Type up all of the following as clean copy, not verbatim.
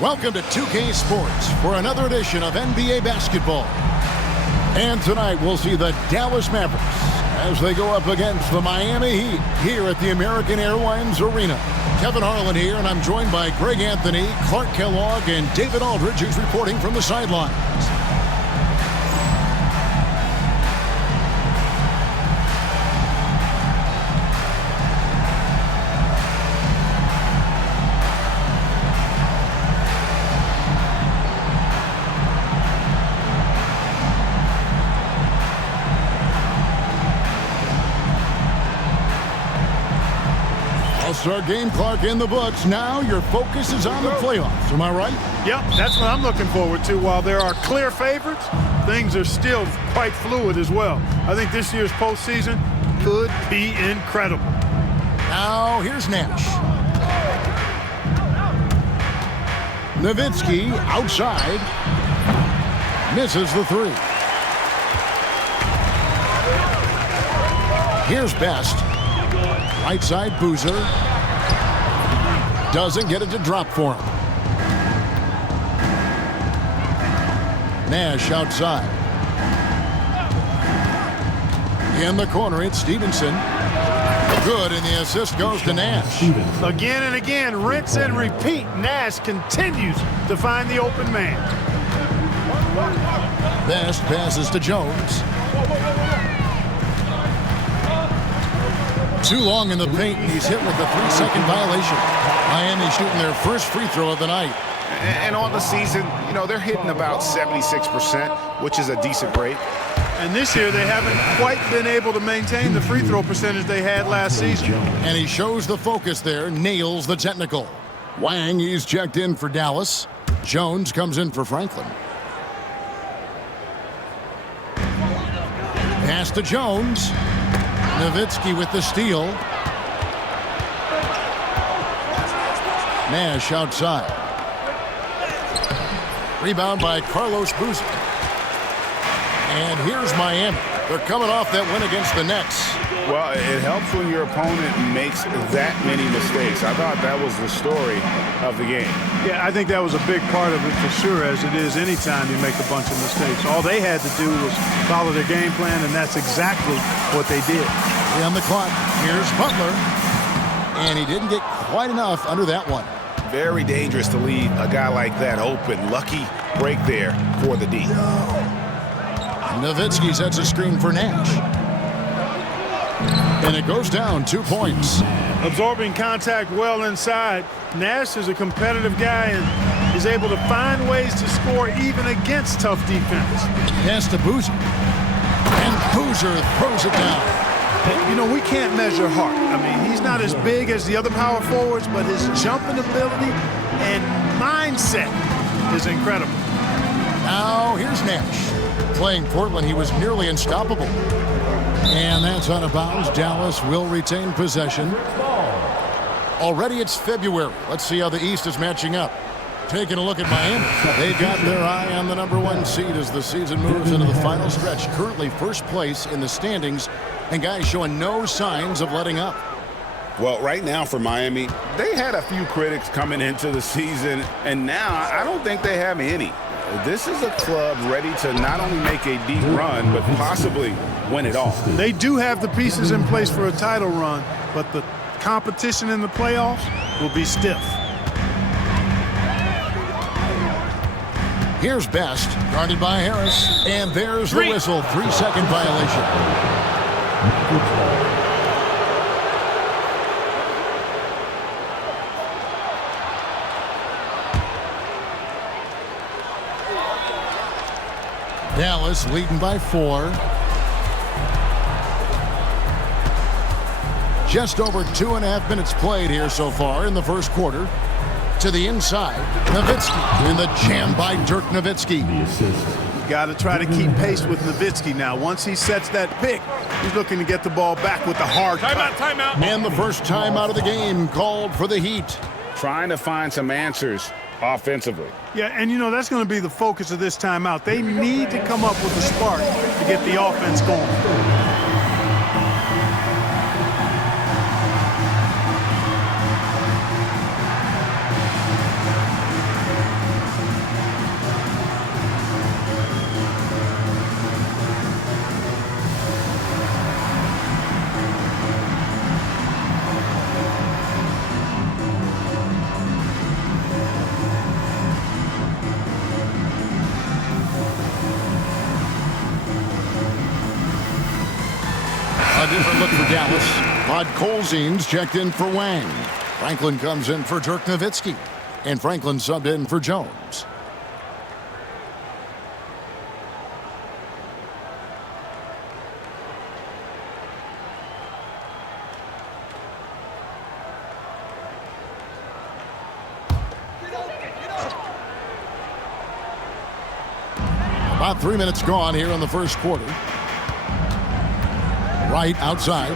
Welcome to 2K Sports for another edition of NBA basketball. And tonight we'll see the Dallas Mavericks as they go up against the Miami Heat here at the American Airlines Arena. Kevin Harlan here, and I'm joined by Greg Anthony, Clark Kellogg, and David Aldridge, who's reporting from the sidelines. All-Star game clock in the books. Now your focus is on the playoffs. Am I right? Yep, that's what I'm looking forward to. While there are clear favorites, things are still quite fluid as well. I think this year's postseason could be incredible. Now here's Nash. Nowitzki outside. Misses the three. Here's Best. Right side, Boozer. Doesn't get it to drop for him. Nash outside. In the corner, it's Stevenson. Good, and the assist goes to Nash. Again and again, rinse and repeat. Nash continues to find the open man. Best passes to Jones. Too long in the paint, and he's hit with a 3-second violation. Miami shooting their first free throw of the night. And on the season, you know, they're hitting about 76%, which is a decent rate. And this year, they haven't quite been able to maintain the free throw percentage they had last season. And he shows the focus there, nails the technical. Wang, he's checked in for Dallas. Jones comes in for Franklin. Pass to Jones. Nowitzki with the steal. Nash outside. Rebound by Carlos Boozer. And here's Miami. They're coming off that win against the Nets. Well, it helps when your opponent makes that many mistakes. I thought that was the story of the game. Yeah, I think that was a big part of it for sure, as it is anytime you make a bunch of mistakes. All they had to do was follow their game plan, and that's exactly what they did. On the clock, here's Butler. And he didn't get quite enough under that one. Very dangerous to leave a guy like that open. Lucky break there for the D. Nowitzki sets a screen for Nash. And it goes down 2 points. Absorbing contact well inside. Nash is a competitive guy and is able to find ways to score even against tough defense. Pass to Boozer. And Boozer throws it down. You know, we can't measure heart. I mean, he's not as big as the other power forwards, but his jumping ability and mindset is incredible. Now here's Nash. Playing Portland, he was nearly unstoppable. And that's out of bounds. Dallas will retain possession. Already it's February. Let's see how the East is matching up. Taking a look at Miami. They've got their eye on the #1 seed as the season moves into the final stretch. Currently first place in the standings, and guys showing no signs of letting up. Well, right now for Miami, they had a few critics coming into the season, and now I don't think they have any. This is a club ready to not only make a deep run, but possibly win it all. They do have the pieces in place for a title run, but the competition in the playoffs will be stiff. Here's Best, guarded by Harris, and there's the whistle. 3-second violation. Dallas leading by 4. Just over 2.5 minutes played here so far in the first quarter. To the inside, Nowitzki, and the jam by Dirk Nowitzki. You got to try to keep pace with Nowitzki now. Once he sets that pick, he's looking to get the ball back with the hard cut. Timeout. And the first timeout of the game called for the Heat. Trying to find some answers offensively. Yeah, and you know, that's going to be the focus of this timeout. They need to come up with a spark to get the offense going. different look for Dallas. Podkolzin's checked in for Wang. Franklin comes in for Dirk Nowitzki. And Franklin subbed in for Jones. About 3 minutes gone here in the first quarter. Right outside.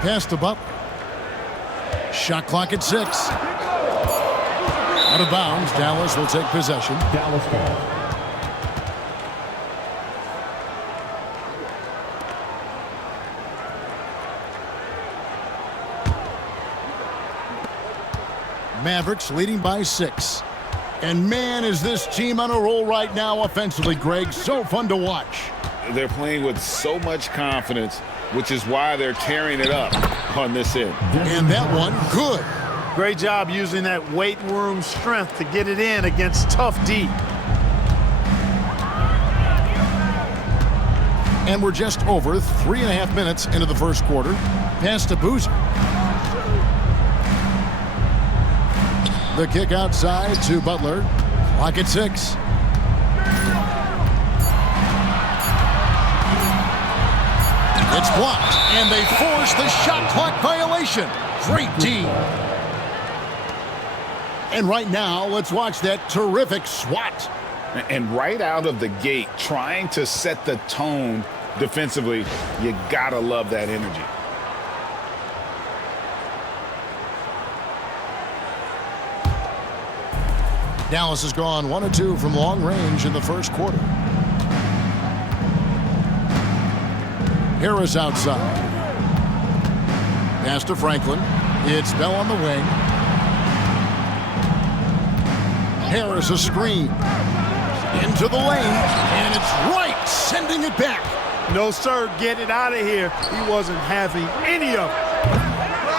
Pass to Butler. Shot clock at 6. Out of bounds. Dallas will take possession. Dallas ball. Mavericks leading by 6. And man, is this team on a roll right now offensively, Greg. So fun to watch. They're playing with so much confidence, which is why they're tearing it up on this end. And that one, good. Great job using that weight room strength to get it in against tough D. And we're just over 3.5 minutes into the first quarter. Pass to Boozer. The kick outside to Butler. Clock at 6. It's blocked, and they force the shot clock violation. Great D. And right now, let's watch that terrific swat. And right out of the gate, trying to set the tone defensively, you gotta love that energy. Dallas has gone 1 of 2 from long range in the first quarter. Harris outside. Pass to Franklin. It's Bell on the wing. Harris a screen. Into the lane. And it's right, sending it back. No, sir, get it out of here. He wasn't having any of it.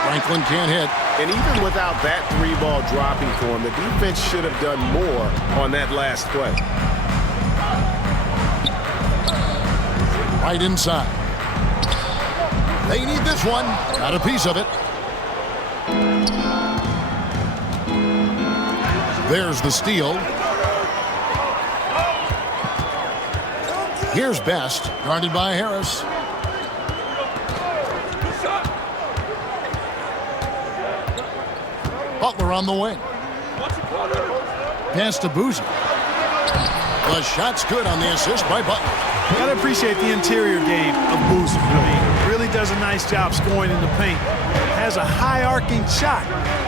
Franklin can't hit. And even without that 3-ball dropping for him, the defense should have done more on that last play. Right inside. They need this one. Got a piece of it. There's the steal. Here's Best, guarded by Harris. Butler on the wing. Pass to Boozer. The shot's good on the assist by Butler. You gotta appreciate the interior game of Boozer. I mean, really does a nice job scoring in the paint. Has a high arcing shot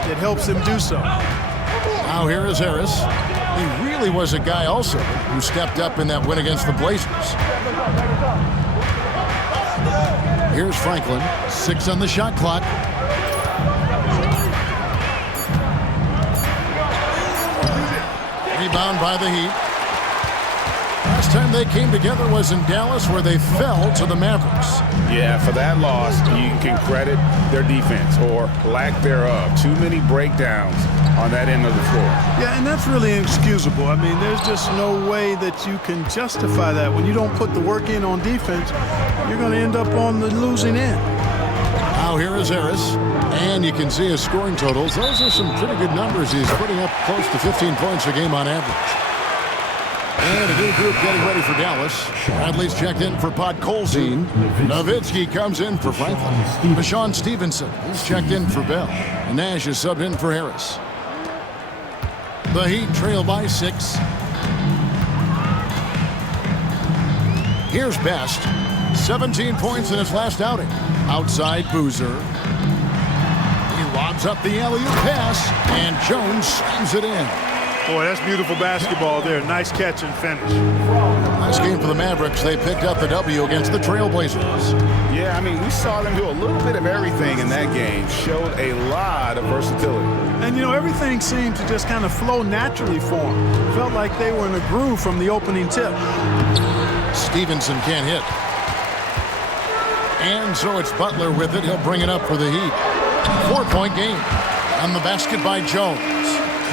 that helps him do so. Now here is Harris. He really was a guy also who stepped up in that win against the Blazers. Here's Franklin. 6 on the shot clock. Rebound by the Heat. Last time they came together was in Dallas, where they fell to the Mavericks. Yeah, for that loss, you can credit their defense, or lack thereof. Too many breakdowns on that end of the floor. Yeah, and that's really inexcusable. I mean, there's just no way that you can justify that. When you don't put the work in on defense, you're going to end up on the losing end. Now here is Harris. And you can see his scoring totals. Those are some pretty good numbers. He's putting up close to 15 points a game on average. And a new group getting ready for Dallas. Bradley's checked in for Podkolzin. Nowitzki comes in for Franklin. Deshaun Stevenson is checked in for Bell. And Nash is subbed in for Harris. The Heat trail by 6. Here's Best. 17 points in his last outing. Outside Boozer. Lobs up the alley-oop pass, and Jones slams it in. Boy, that's beautiful basketball there. Nice catch and finish. Nice game for the Mavericks. They picked up the W against the Trailblazers. Yeah, I mean, we saw them do a little bit of everything in that game. Showed a lot of versatility. And, you know, everything seemed to just kind of flow naturally for them. Felt like they were in a groove from the opening tip. Stevenson can't hit. And so it's Butler with it. He'll bring it up for the Heat. 4-point game. On the basket by Jones.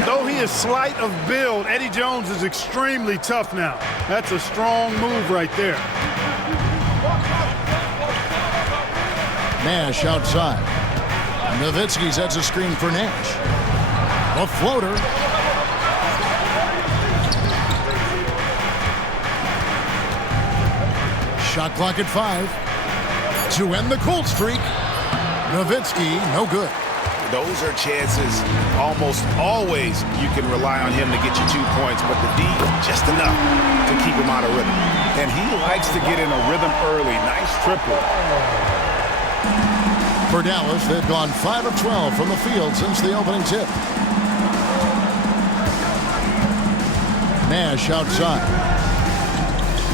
Though he is slight of build, Eddie Jones is extremely tough now. That's a strong move right there. Nash outside. Nowitzki sets a screen for Nash. A floater. Shot clock at 5 to end the cold streak. Nowitzki, no good. Those are chances almost always you can rely on him to get you 2 points, but the D just enough to keep him out of rhythm. And he likes to get in a rhythm early. Nice triple. For Dallas, they've gone 5 of 12 from the field since the opening tip. Nash outside.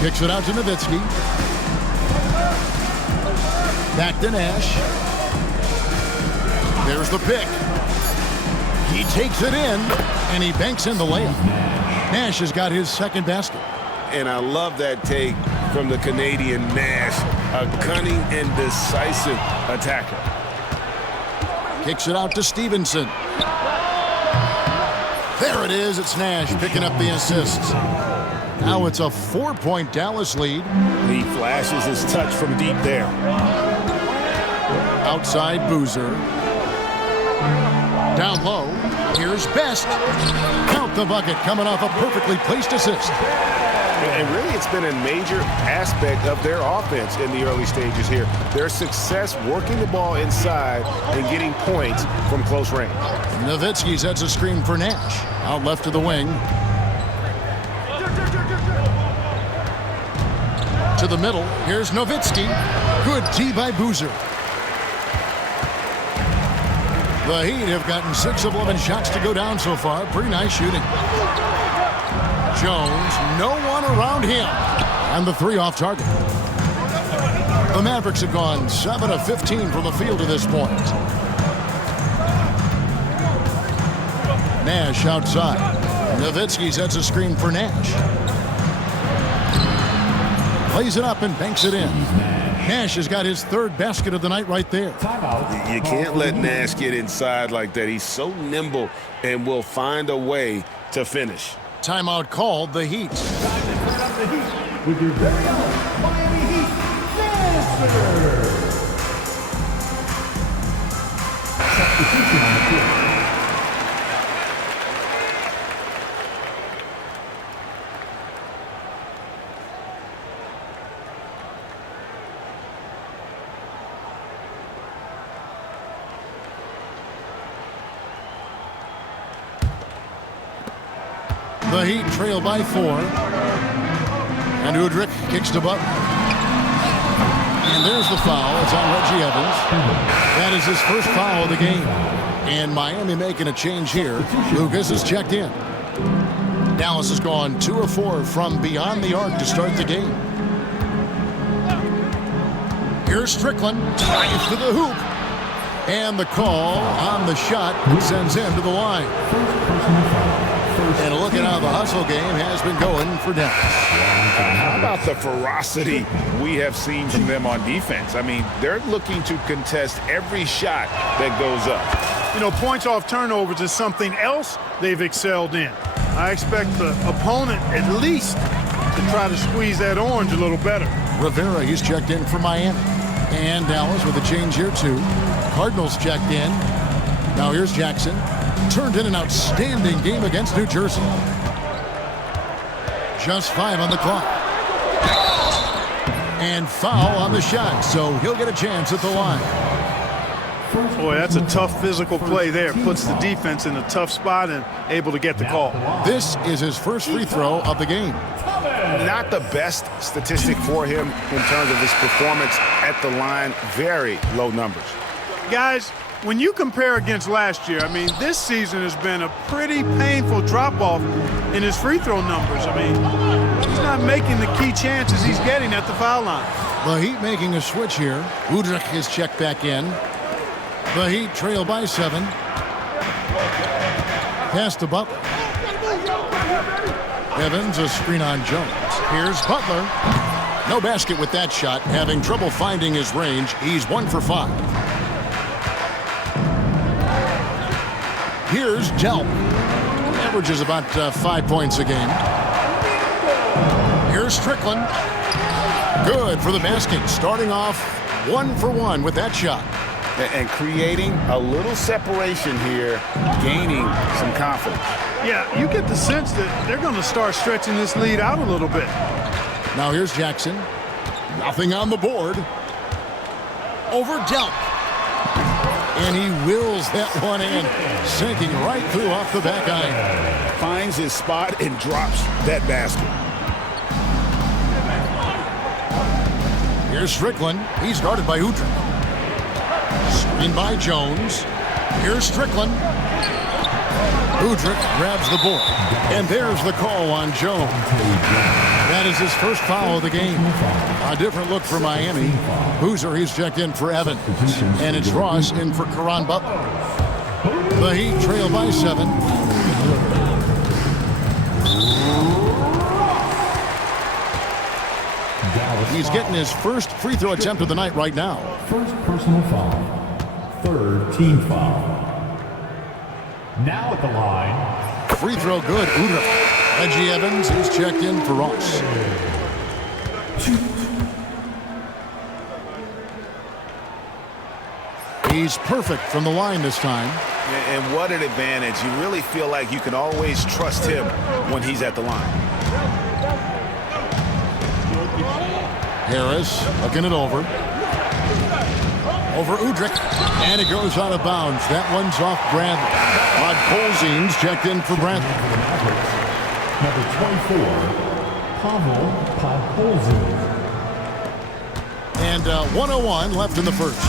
Kicks it out to Nowitzki. Back to Nash. There's the pick. He takes it in, and he banks in the layup. Nash has got his second basket. And I love that take from the Canadian Nash. A cunning and decisive attacker. Kicks it out to Stevenson. There it is. It's Nash picking up the assist. Now it's a 4-point Dallas lead. He flashes his touch from deep there. Outside Boozer. Down low. Here's Best. Count the bucket coming off a perfectly placed assist. And really, it's been a major aspect of their offense in the early stages here. Their success working the ball inside and getting points from close range. Nowitzki sets a screen for Nash. Out left to the wing. To the middle. Here's Nowitzki. Good tee by Boozer. The Heat have gotten 6 of 11 shots to go down so far. Pretty nice shooting. Jones, no one around him. And the 3 off target. The Mavericks have gone 7 of 15 from the field to this point. Nash outside. Nowitzki sets a screen for Nash. Plays it up and banks it in. Nash has got his 3rd basket of the night right there. You can't let Nash get inside like that. He's so nimble and will find a way to finish. Timeout called, the Heat. With your very own Miami Heat Master. Substitution on the field. The Heat trail by 4. And Udrich kicks to Butler. And there's the foul. It's on Reggie Evans. That is his first foul of the game. And Miami making a change here. Lucas is checked in. Dallas has gone 2 of 4 from beyond the arc to start the game. Here's Strickland. Drives to the hoop. And the call on the shot sends him to the line. And look at how the hustle game has been going for Dallas. How about the ferocity we have seen from them on defense? I mean, they're looking to contest every shot that goes up. You know, points off turnovers is something else they've excelled in. I expect the opponent at least to try to squeeze that orange a little better. Rivera, he's checked in for Miami. And Dallas with a change here too. Cardinals checked in. Now here's Jackson. Turned in an outstanding game against New Jersey. Just 5 on the clock. And foul on the shot, so he'll get a chance at the line. Boy, that's a tough physical play there. Puts the defense in a tough spot and able to get the call. This is his first free throw of the game. Not the best statistic for him in terms of his performance at the line. Very low numbers. Guys, when you compare against last year, I mean, this season has been a pretty painful drop-off in his free throw numbers. I mean, he's not making the key chances he's getting at the foul line. The Heat making a switch here. Udrich is checked back in. The Heat trail by 7. Pass to Butler. Evans, a screen on Jones. Here's Butler. No basket with that shot. Having trouble finding his range. He's 1 for 5. Here's Delp. averages about 5 points a game. Here's Strickland. Good for the basket. Starting off 1 for 1 with that shot. And creating a little separation here, gaining some confidence. Yeah, you get the sense that they're going to start stretching this lead out a little bit. Now here's Jackson. Nothing on the board. Over Delp. And he wills that one in, sinking right through off the back iron. Finds his spot and drops that basket. Here's Strickland. He's guarded by Udrih. Screen by Jones. Here's Strickland. Udrih grabs the board. And there's the call on Jones. That is his first foul of the game. A different look for Miami. Boozer, he's checked in for Evans. And it's Ross in for Caron Butler. The Heat trail by 7. He's getting his first free throw attempt of the night right now. First personal foul. Third team foul. Now at the line. Free throw good. Udrih. Reggie Evans is checked in for Ross. He's perfect from the line this time. And what an advantage. You really feel like you can always trust him when he's at the line. Harris looking it over. Over Udrih. And it goes out of bounds. That one's off Bradley. Rod Polzin's checked in for Bradley. Number 24, Pavel Podkolzin. And 1:01 left in the first.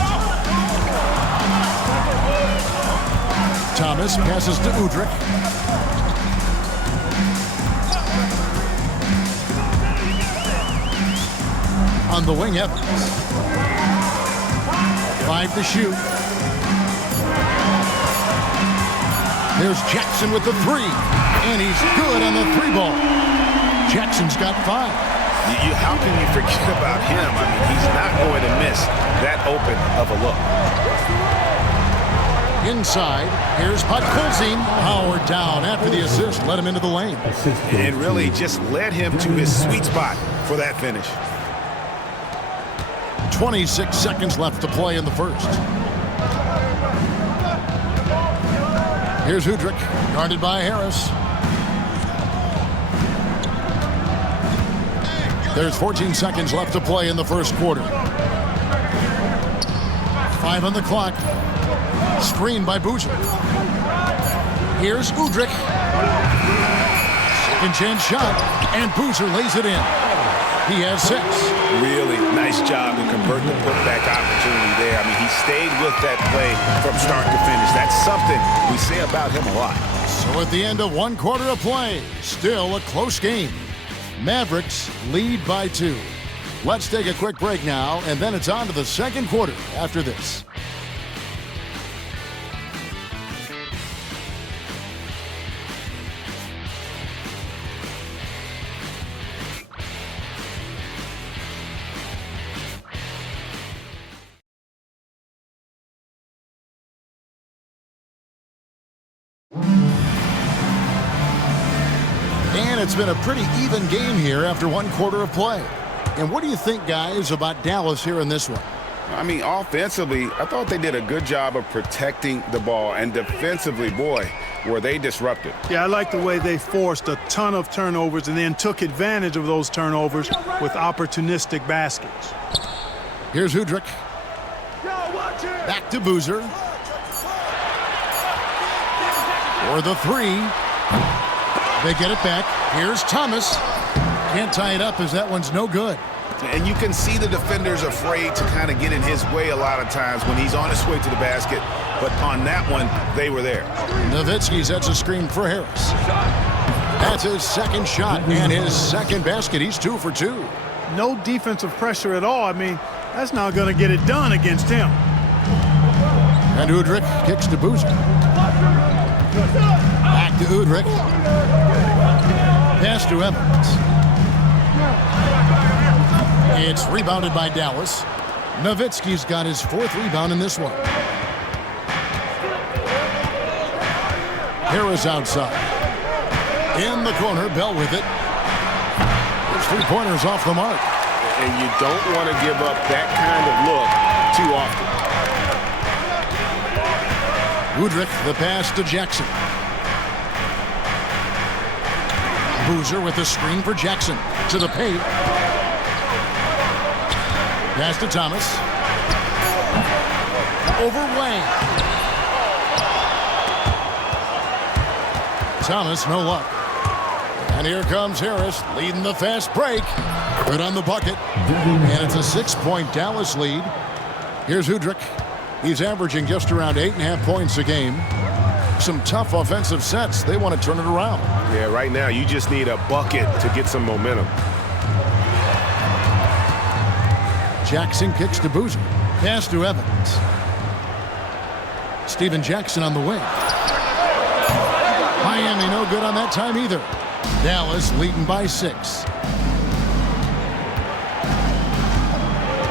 Thomas passes to Udrih. On the wing, Evans. 5 to shoot. There's Jackson with the 3. And he's good on the 3 ball. Jackson's got 5. How can you forget about him? I mean, he's not going to miss that open of a look. Inside, here's Podkolzin. Powered down after the assist. Led him into the lane. And really just led him to his sweet spot for that finish. 26 seconds left to play in the first. Here's Udrih, guarded by Harris. There's 14 seconds left to play in the first quarter. 5 on the clock. Screen by Boozer. Here's Udrih. Second chance shot, and Boozer lays it in. He has 6. Really nice job to convert the putback opportunity there. I mean, he stayed with that play from start to finish. That's something we say about him a lot. So at the end of 1 quarter of play, still a close game. Mavericks lead by 2. Let's take a quick break now, and then it's on to the second quarter after this. And it's been a pretty even game here after 1 quarter of play. And what do you think, guys, about Dallas here in this one? I mean, offensively, I thought they did a good job of protecting the ball. And defensively, boy, were they disruptive. Yeah, I like the way they forced a ton of turnovers and then took advantage of those turnovers with opportunistic baskets. Here's Udrih. Back to Boozer. For the 3. They get it back. Here's Thomas. Can't tie it up as that one's no good. And you can see the defenders afraid to kind of get in his way a lot of times when he's on his way to the basket. But on that one, they were there. Nowitzki sets a screen for Harris. That's his second shot and his second basket. He's 2 for 2. No defensive pressure at all. I mean, that's not going to get it done against him. And Udrih kicks to Boozer. Back to Udrih. Pass to Evans. It's rebounded by Dallas. Nowitzki's got his 4th rebound in this one. Harris outside. In the corner, Bell with it. There's 3-pointers off the mark. And you don't want to give up that kind of look too often. Udrich, the pass to Jackson. Boozer with the screen for Jackson. To the paint. Pass to Thomas. Over Wang. Thomas, no luck. And here comes Harris, leading the fast break. Good on the bucket. And it's a 6-point Dallas lead. Here's Udrich. He's averaging just around 8.5 points a game. Some tough offensive sets. They want to turn it around. Yeah, right now you just need a bucket to get some momentum. Jackson kicks to Boozer. Pass to Evans. Steven Jackson on the wing. Miami no good on that time either. Dallas leading by 6.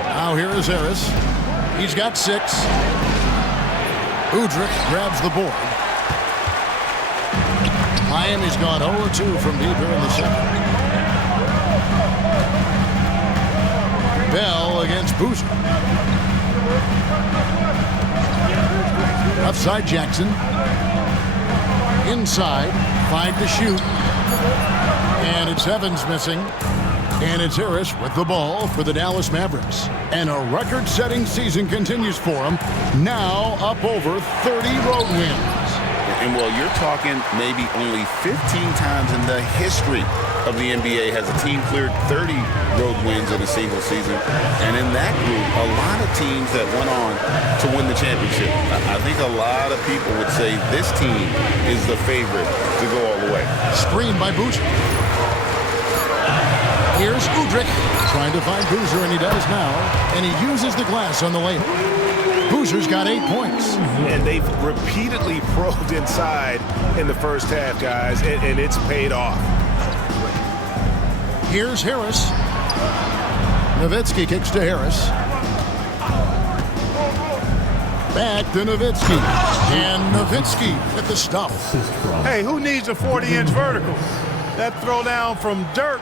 Now here is Harris. He's got 6. Udrich grabs the board. Miami's gone 0-2 from deep here in the second. Bell against Boozer. Left side Jackson. Inside, 5 to shoot. And it's Evans missing. And it's Harris with the ball for the Dallas Mavericks. And a record-setting season continues for them. Now up over 30 road wins. And, well, you're talking maybe only 15 times in the history of the NBA has a team cleared 30 road wins in a single season. And in that group, a lot of teams that went on to win the championship. I think a lot of people would say this team is the favorite to go all the way. Screen by Boozer. Here's Udrich trying to find Boozer, and he does now. And he uses the glass on the layup. Boozer's got 8 points. And they've repeatedly probed inside in the first half, guys, and it's paid off. Here's Harris. Nowitzki kicks to Harris. Back to Nowitzki. And Nowitzki with the stuff. Hey, who needs a 40-inch vertical? That throwdown from Dirk,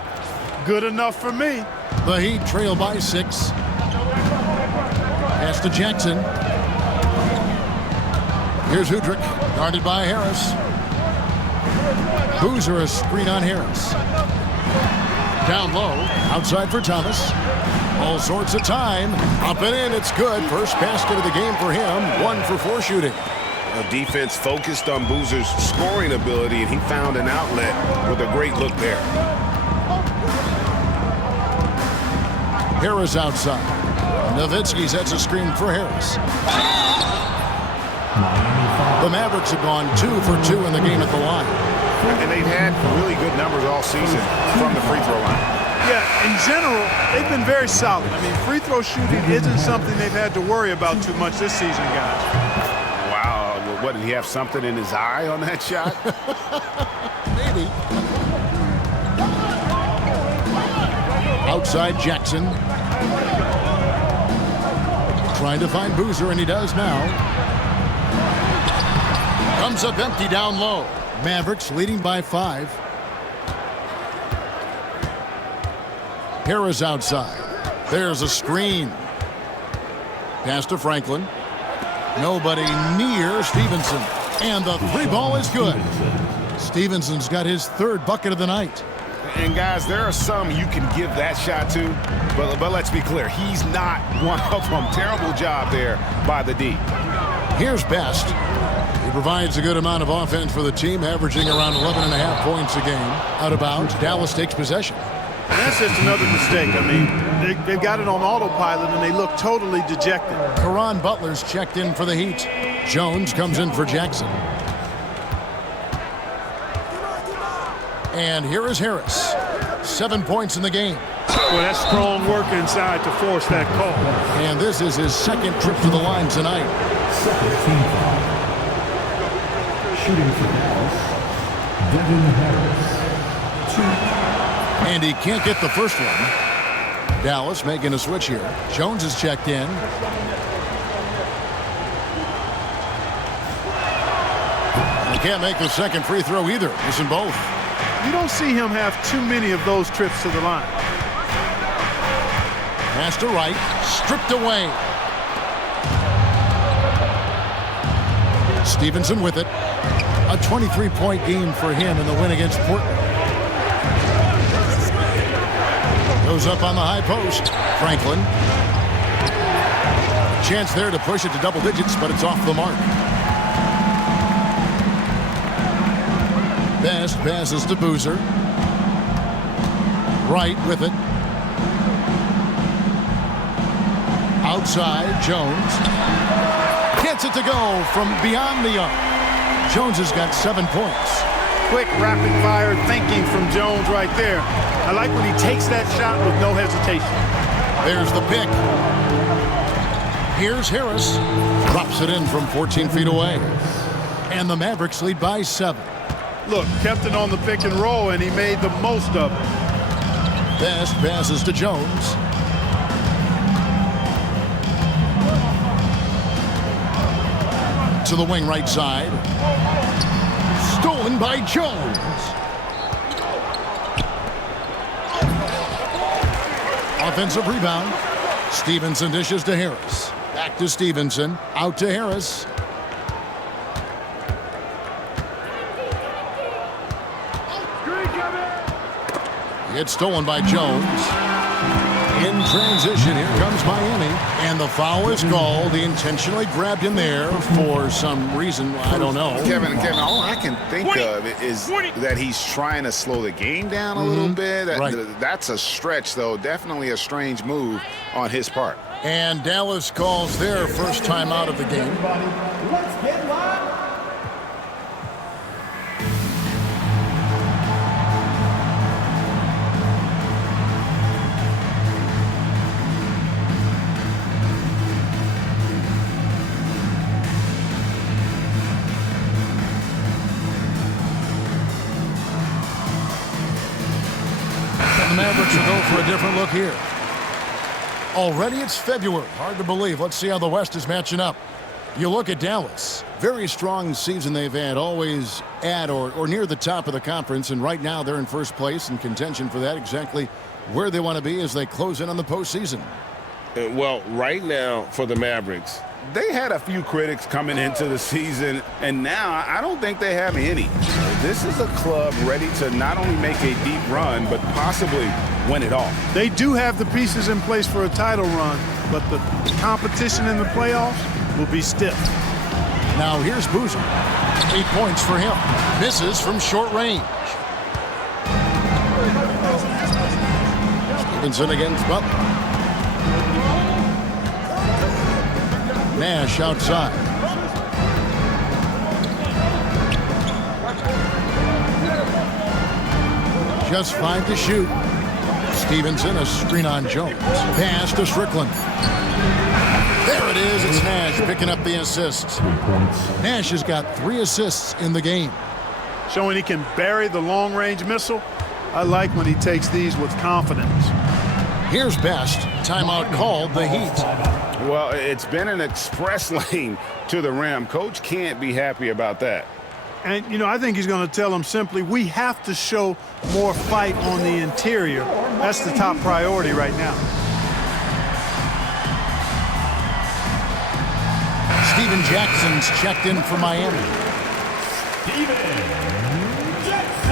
good enough for me. The Heat trail by 6. Pass to Jackson. Here's Udrich, guarded by Harris. Boozer, a screen on Harris. Down low, outside for Thomas. All sorts of time. Up and in, it's good. First basket of the game for him. 1 for 4 shooting. Defense focused on Boozer's scoring ability, and he found an outlet with a great look there. Harris outside. Nowitzki sets a screen for Harris. The Mavericks have gone 2 for 2 in the game at the line. And they've had really good numbers all season from the free throw line. Yeah, in general, they've been very solid. I mean, free throw shooting isn't something they've had to worry about too much this season, guys. Wow, what, did he have something in his eye on that shot? Maybe. Outside Jackson. Trying to find Boozer, and he does now. Comes up empty down low. Mavericks leading by 5. Harris outside. There's a screen. Pass to Franklin. Nobody near Stevenson. And the 3-ball is good. Stevenson's got his 3rd bucket of the night. And guys, there are some you can give that shot to, but let's be clear, he's not one of them. Terrible job there by the D. Here's Best. He provides a good amount of offense for the team, averaging around 11.5 points a game. Out of bounds, Dallas takes possession. And that's just another mistake. I mean, they've got it on autopilot, and they look totally dejected. Caron Butler's checked in for the Heat. Jones comes in for Jackson. And here is Harris. 7 points in the game. Well, that's strong work inside to force that call. And this is his 2nd trip to the line tonight. Second team foul. Shooting for Dallas, Devin Harris. 2. And he can't get the first one. Dallas making a switch here. Jones is checked in. He can't make the second free throw either. Missing both. You don't see him have too many of those trips to the line. Pass to right, stripped away. Stevenson with it. A 23-point game for him in the win against Portland. Goes up on the high post. Franklin. Chance there to push it to double digits, but it's off the mark. Best passes to Boozer. Wright with it. Outside, Jones. Gets it to go from beyond the arc. Jones has got 7 points. Quick, rapid-fire thinking from Jones right there. I like when he takes that shot with no hesitation. There's the pick. Here's Harris. Drops it in from 14 feet away. And the Mavericks lead by 7. Look, kept it on the pick and roll, and he made the most of it. Best passes to Jones. To the wing right side. Stolen by Jones. Offensive rebound. Stevenson dishes to Harris. Back to Stevenson. Out to Harris. It's stolen by Jones. In transition, here comes Miami. And the foul is called. He intentionally grabbed him there for some reason. I don't know. Kevin, all I can think of is that he's trying to slow the game down a little bit. That's a stretch, though. Definitely a strange move on his part. And Dallas calls their first time out of the game. Let's get live. The Mavericks will go for a different look here. Already it's February. Hard to believe. Let's see how the West is matching up. You look at Dallas. Very strong season they've had. Always at or near the top of the conference. And right now they're in first place in contention for that. Exactly where they want to be as they close in on the postseason. Well, right now for the Mavericks, They had a few critics coming into the season, and now I don't think they have any. This is a club ready to not only make a deep run, but possibly win it all. They do have the pieces in place for a title run, but the competition in the playoffs will be stiff. Now here's Boozer. 8 points for him. Misses from short range. Stevenson against Butler. Nash outside. Just 5 to shoot. Stevenson, a screen on Jones. Pass to Strickland. There it is. It's Nash picking up the assist. Nash has got 3 assists in the game. Showing he can bury the long-range missile. I like when he takes these with confidence. Here's Best. Timeout called the Heat. Well, it's been an express lane to the rim. Coach can't be happy about that. And, you know, I think he's going to tell them simply, we have to show more fight on the interior. That's the top priority right now. Steven Jackson's checked in for Miami. Steven Jackson.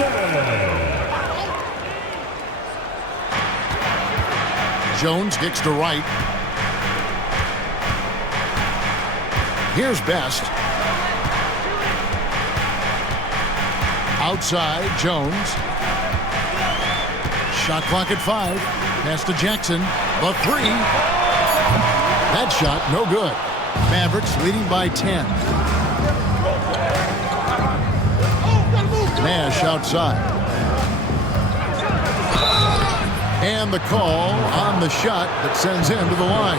Jones kicks to right. Here's Best. Outside, Jones. Shot clock at 5. Pass to Jackson. The 3. That shot, no good. Mavericks leading by 10. Nash outside. And the call on the shot that sends him to the line.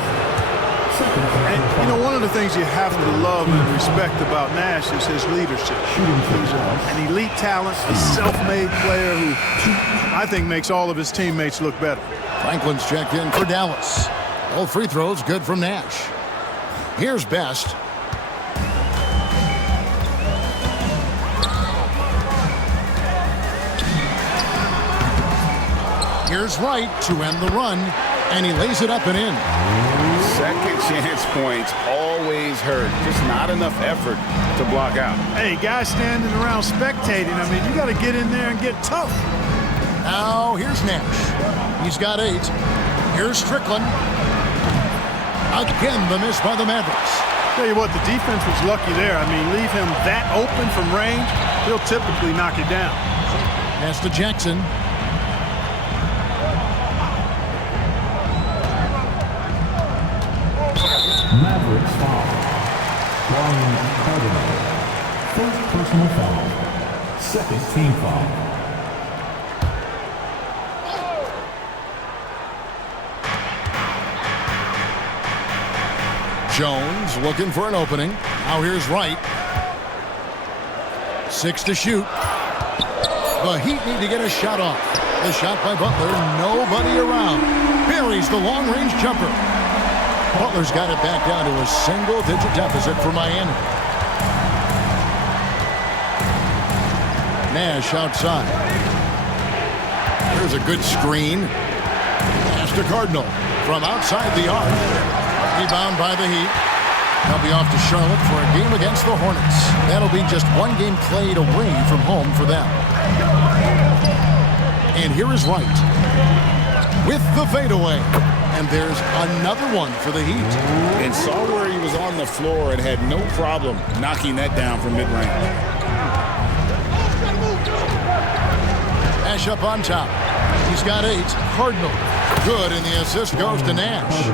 And, you know, one of the things you have to love and respect about Nash is his leadership. He's an elite talent, a self-made player who I think makes all of his teammates look better. Franklin's checked in for Dallas. All free throws good from Nash. Here's Best. Here's Wright to end the run, and he lays it up and in. Second chance points always hurt. Just not enough effort to block out. Hey, guys standing around spectating, I mean, you got to get in there and get tough. Now, here's Nash. He's got 8. Here's Strickland. Again, the miss by the Mavericks. Tell you what, the defense was lucky there. I mean, leave him that open from range, he'll typically knock it down. Pass to Jackson. Mavericks foul. Brian Cardinal. First personal foul. Second team foul. Jones looking for an opening. Now here's Wright. 6 to shoot. The Heat need to get a shot off. The shot by Butler. Nobody around. Buries the long-range jumper. Butler's got it back down to a single-digit deficit for Miami. Nash outside. Here's a good screen. Pass to Cardinal from outside the arc. Rebound by the Heat. They'll be off to Charlotte for a game against the Hornets. That'll be just one game played away from home for them. And here is Wright with the fadeaway. And there's another one for the Heat. And saw where he was on the floor and had no problem knocking that down from mid-range. Nash up on top. He's got 8. Cardinal. Good, and the assist goes to Nash.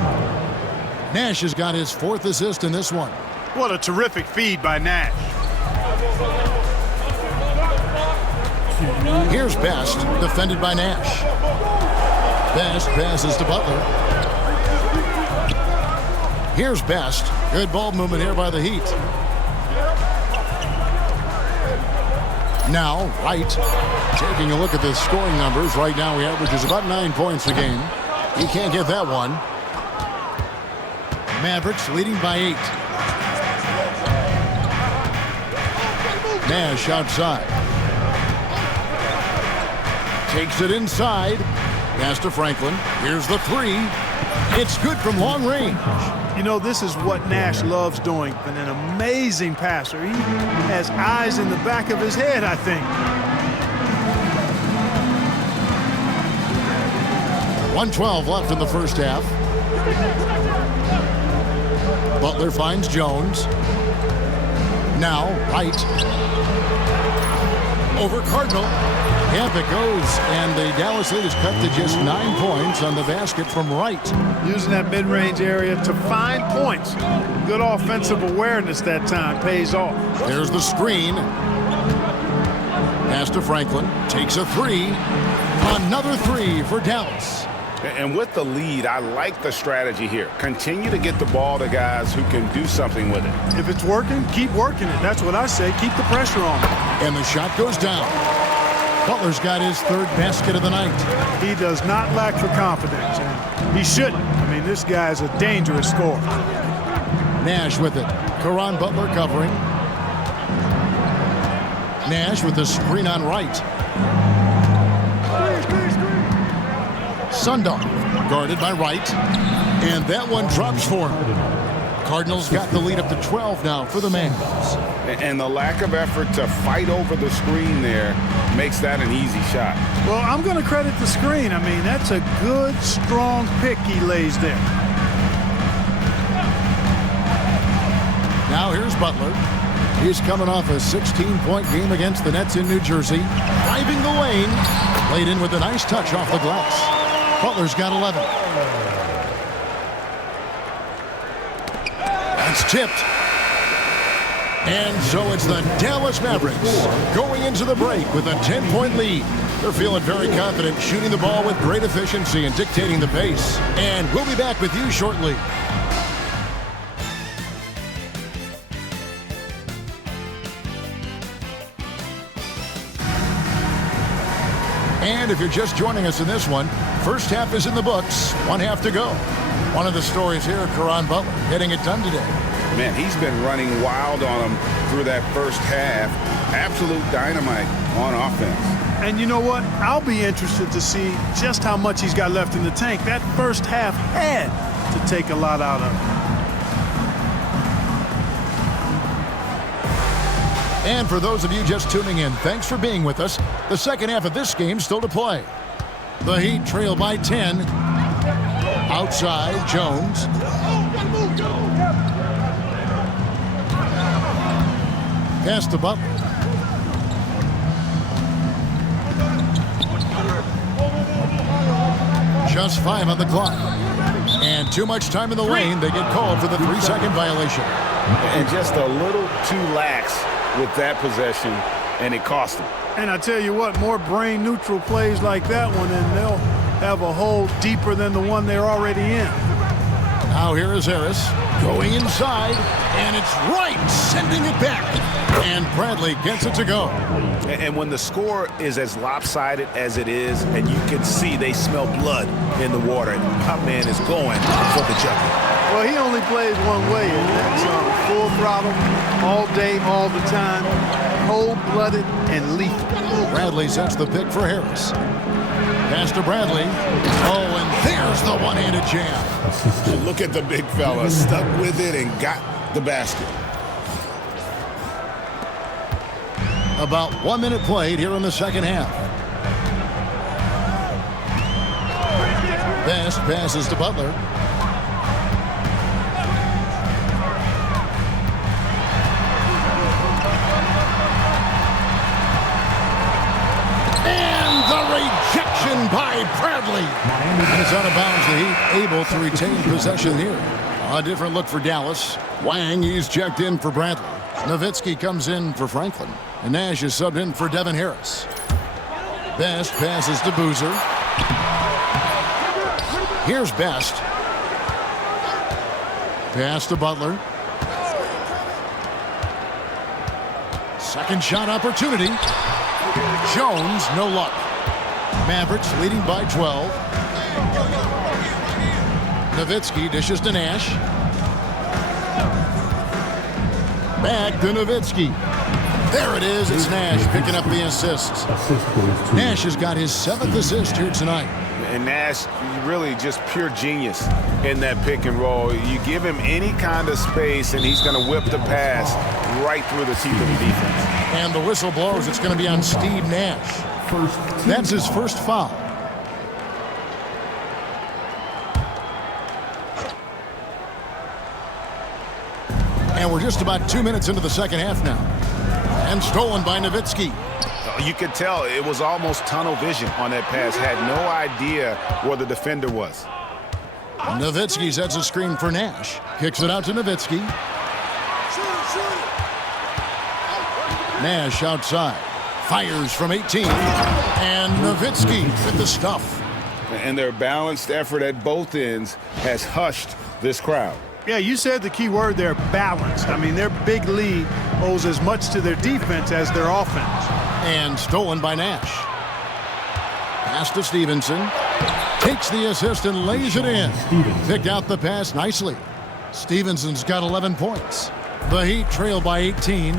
Nash has got his 4th assist in this one. What a terrific feed by Nash. Here's Best, defended by Nash. Best passes to Butler. Here's Best. Good ball movement here by the Heat. Now, Wright. Taking a look at the scoring numbers. Right now, he averages about 9 points a game. He can't get that one. Mavericks leading by 8. Nash outside. Takes it inside. Pass to Franklin. Here's the 3. It's good from long range. You know, this is what Nash loves doing. And an amazing passer. He has eyes in the back of his head, I think. 1:12 left in the first half. Butler finds Jones. Now, Wright. Over Cardinal. Yep, it goes, and the Dallas lead is cut to just 9 points on the basket from Wright. Using that mid-range area to find points. Good offensive awareness that time. Pays off. There's the screen. Pass to Franklin. Takes a 3. Another 3 for Dallas. And with the lead, I like the strategy here. Continue to get the ball to guys who can do something with it. If it's working, keep working it. That's what I say. Keep the pressure on. And the shot goes down. Butler's got his 3rd basket of the night. He does not lack for confidence, and he shouldn't. I mean, this guy is a dangerous scorer. Nash with it. Caron Butler covering. Nash with the screen on Wright. Sundar guarded by Wright. And that one drops for him. Cardinals got the lead up to 12 now for the Mavs. And the lack of effort to fight over the screen there makes that an easy shot. Well, I'm going to credit the screen. I mean, that's a good, strong pick he lays there. Now here's Butler. He's coming off a 16-point game against the Nets in New Jersey. Driving the lane. Laid in with a nice touch off the glass. Butler's got 11. That's tipped. And so it's the Dallas Mavericks going into the break with a 10-point lead. They're feeling very confident, shooting the ball with great efficiency and dictating the pace. And we'll be back with you shortly. And if you're just joining us in this one, first half is in the books, 1 half to go. One of the stories here, Caron Butler getting it done today. Man, he's been running wild on him through that first half. Absolute dynamite on offense. And you know what? I'll be interested to see just how much he's got left in the tank. That first half had to take a lot out of him. And for those of you just tuning in, thanks for being with us. The second half of this game still to play. The Heat trail by 10. Outside, Jones. Pass to Butler. Just 5 on the clock. And too much time in the lane. They get called for the 3-second violation. And just a little too lax with that possession, and it cost them. And I tell you what, more brain-neutral plays like that one, and they'll have a hole deeper than the one they're already in. Now here is Harris going inside, and it's right, sending it back. And Bradley gets it to go. And when the score is as lopsided as it is, and you can see they smell blood in the water, and my man is going for the jugular. Well, he only plays one way, and that's full throttle, all day, all the time, cold-blooded and lethal. Bradley sets the pick for Harris. Pass to Bradley. Oh, and there's the one-handed jam. Look at the big fella, stuck with it and got the basket. About 1 minute played here in the second half. Best passes to Butler. And the rejection by Bradley. And it's out of bounds. The Heat able to retain possession here. A different look for Dallas. Wang, he's checked in for Bradley. Nowitzki comes in for Franklin. And Nash is subbed in for Devin Harris. Best passes to Boozer. Here's Best. Pass to Butler. Second shot opportunity. Jones, no luck. Mavericks leading by 12. Nowitzki dishes to Nash. Back to Nowitzki. There it is. It's Nash picking up the assists. Nash has got his 7th assist here tonight. And Nash, really just pure genius in that pick and roll. You give him any kind of space, and he's going to whip the pass right through the teeth of the defense. And the whistle blows. It's going to be on Steve Nash. That's his first foul. And we're just about 2 minutes into the second half now. And stolen by Nowitzki. You could tell it was almost tunnel vision on that pass. Had no idea where the defender was. Nowitzki sets a screen for Nash. Kicks it out to Nowitzki. Nash outside. Fires from 18. And Nowitzki with the stuff. And their balanced effort at both ends has hushed this crowd. Yeah, you said the key word there, balanced. I mean, their big lead owes as much to their defense as their offense. And stolen by Nash. Pass to Stevenson. Takes the assist and lays it in. Picked out the pass nicely. Stevenson's got 11 points. The Heat trail by 18.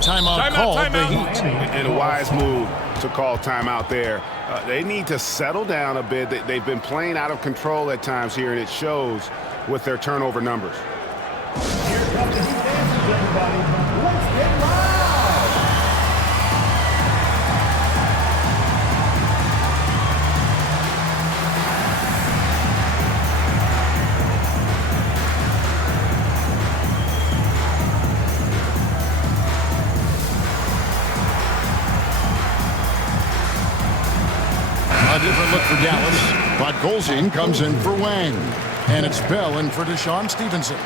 Timeout called the Heat. And a wise move to call timeout there. They need to settle down a bit. They've been playing out of control at times here, and it shows with their turnover numbers. Here comes the Heat dancers, everybody. Let's get loud! A different look for Dallas, but Golzing comes in for Wang. And it's Bell in for Deshaun Stevenson.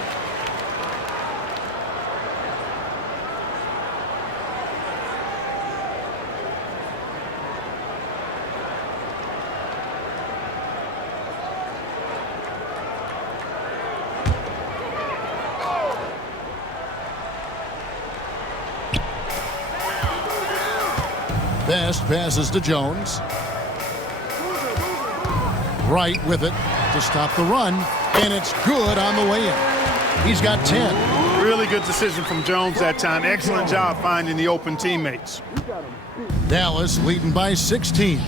Best passes to Jones. Right with it to stop the run, and it's good on the way in. He's got 10. Really good decision from Jones that time. Excellent job finding the open teammates. Dallas leading by 16.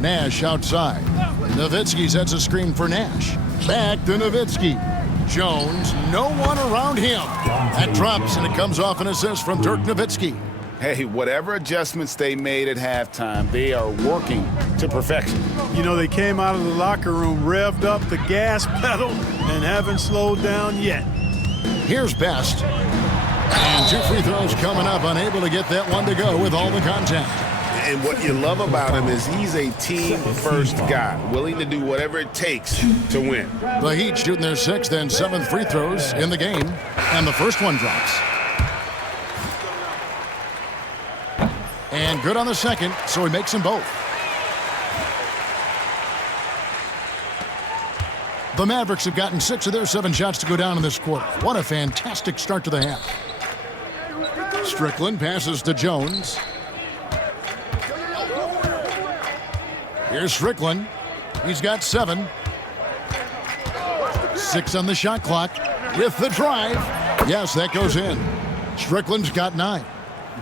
Nash outside. Nowitzki sets a screen for Nash. Back to Nowitzki. Jones, no one around him. That drops, and it comes off an assist from Dirk Nowitzki. Hey, whatever adjustments they made at halftime, they are working to perfection. You know, they came out of the locker room, revved up the gas pedal, and haven't slowed down yet. Here's Best. And 2 free throws coming up, unable to get that one to go with all the contact. And what you love about him is he's a team-first guy, willing to do whatever it takes to win. The Heat shooting their 6th and 7th free throws in the game, and the first one drops. And good on the second, so he makes them both. The Mavericks have gotten 6 of their 7 shots to go down in this quarter. What a fantastic start to the half. Strickland passes to Jones. Here's Strickland. He's got 7. 6 on the shot clock with the drive. Yes, that goes in. Strickland's got 9.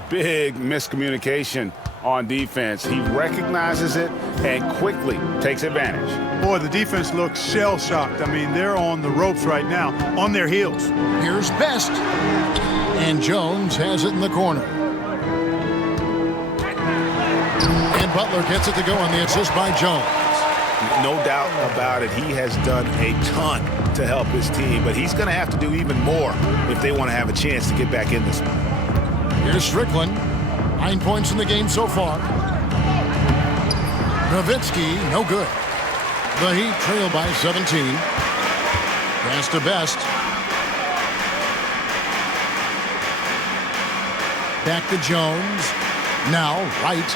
Big miscommunication on defense. He recognizes it and quickly takes advantage. Boy, the defense looks shell-shocked. I mean, they're on the ropes right now, on their heels. Here's Best. And Jones has it in the corner. And Butler gets it to go on the assist by Jones. No doubt about it. He has done a ton to help his team, but he's going to have to do even more if they want to have a chance to get back in this one. Here's Strickland. 9 points in the game so far. Nowitzki, no good. The Heat trail by 17. Pass to Best. Back to Jones. Now, Wright.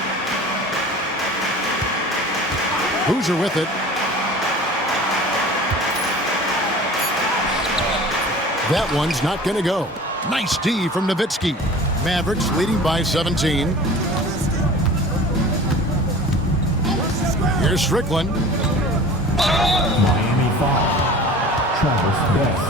Hoosier with it. That one's not going to go. Nice D from Nowitzki. Mavericks leading by 17. Here's Strickland. Miami foul. Travis Best.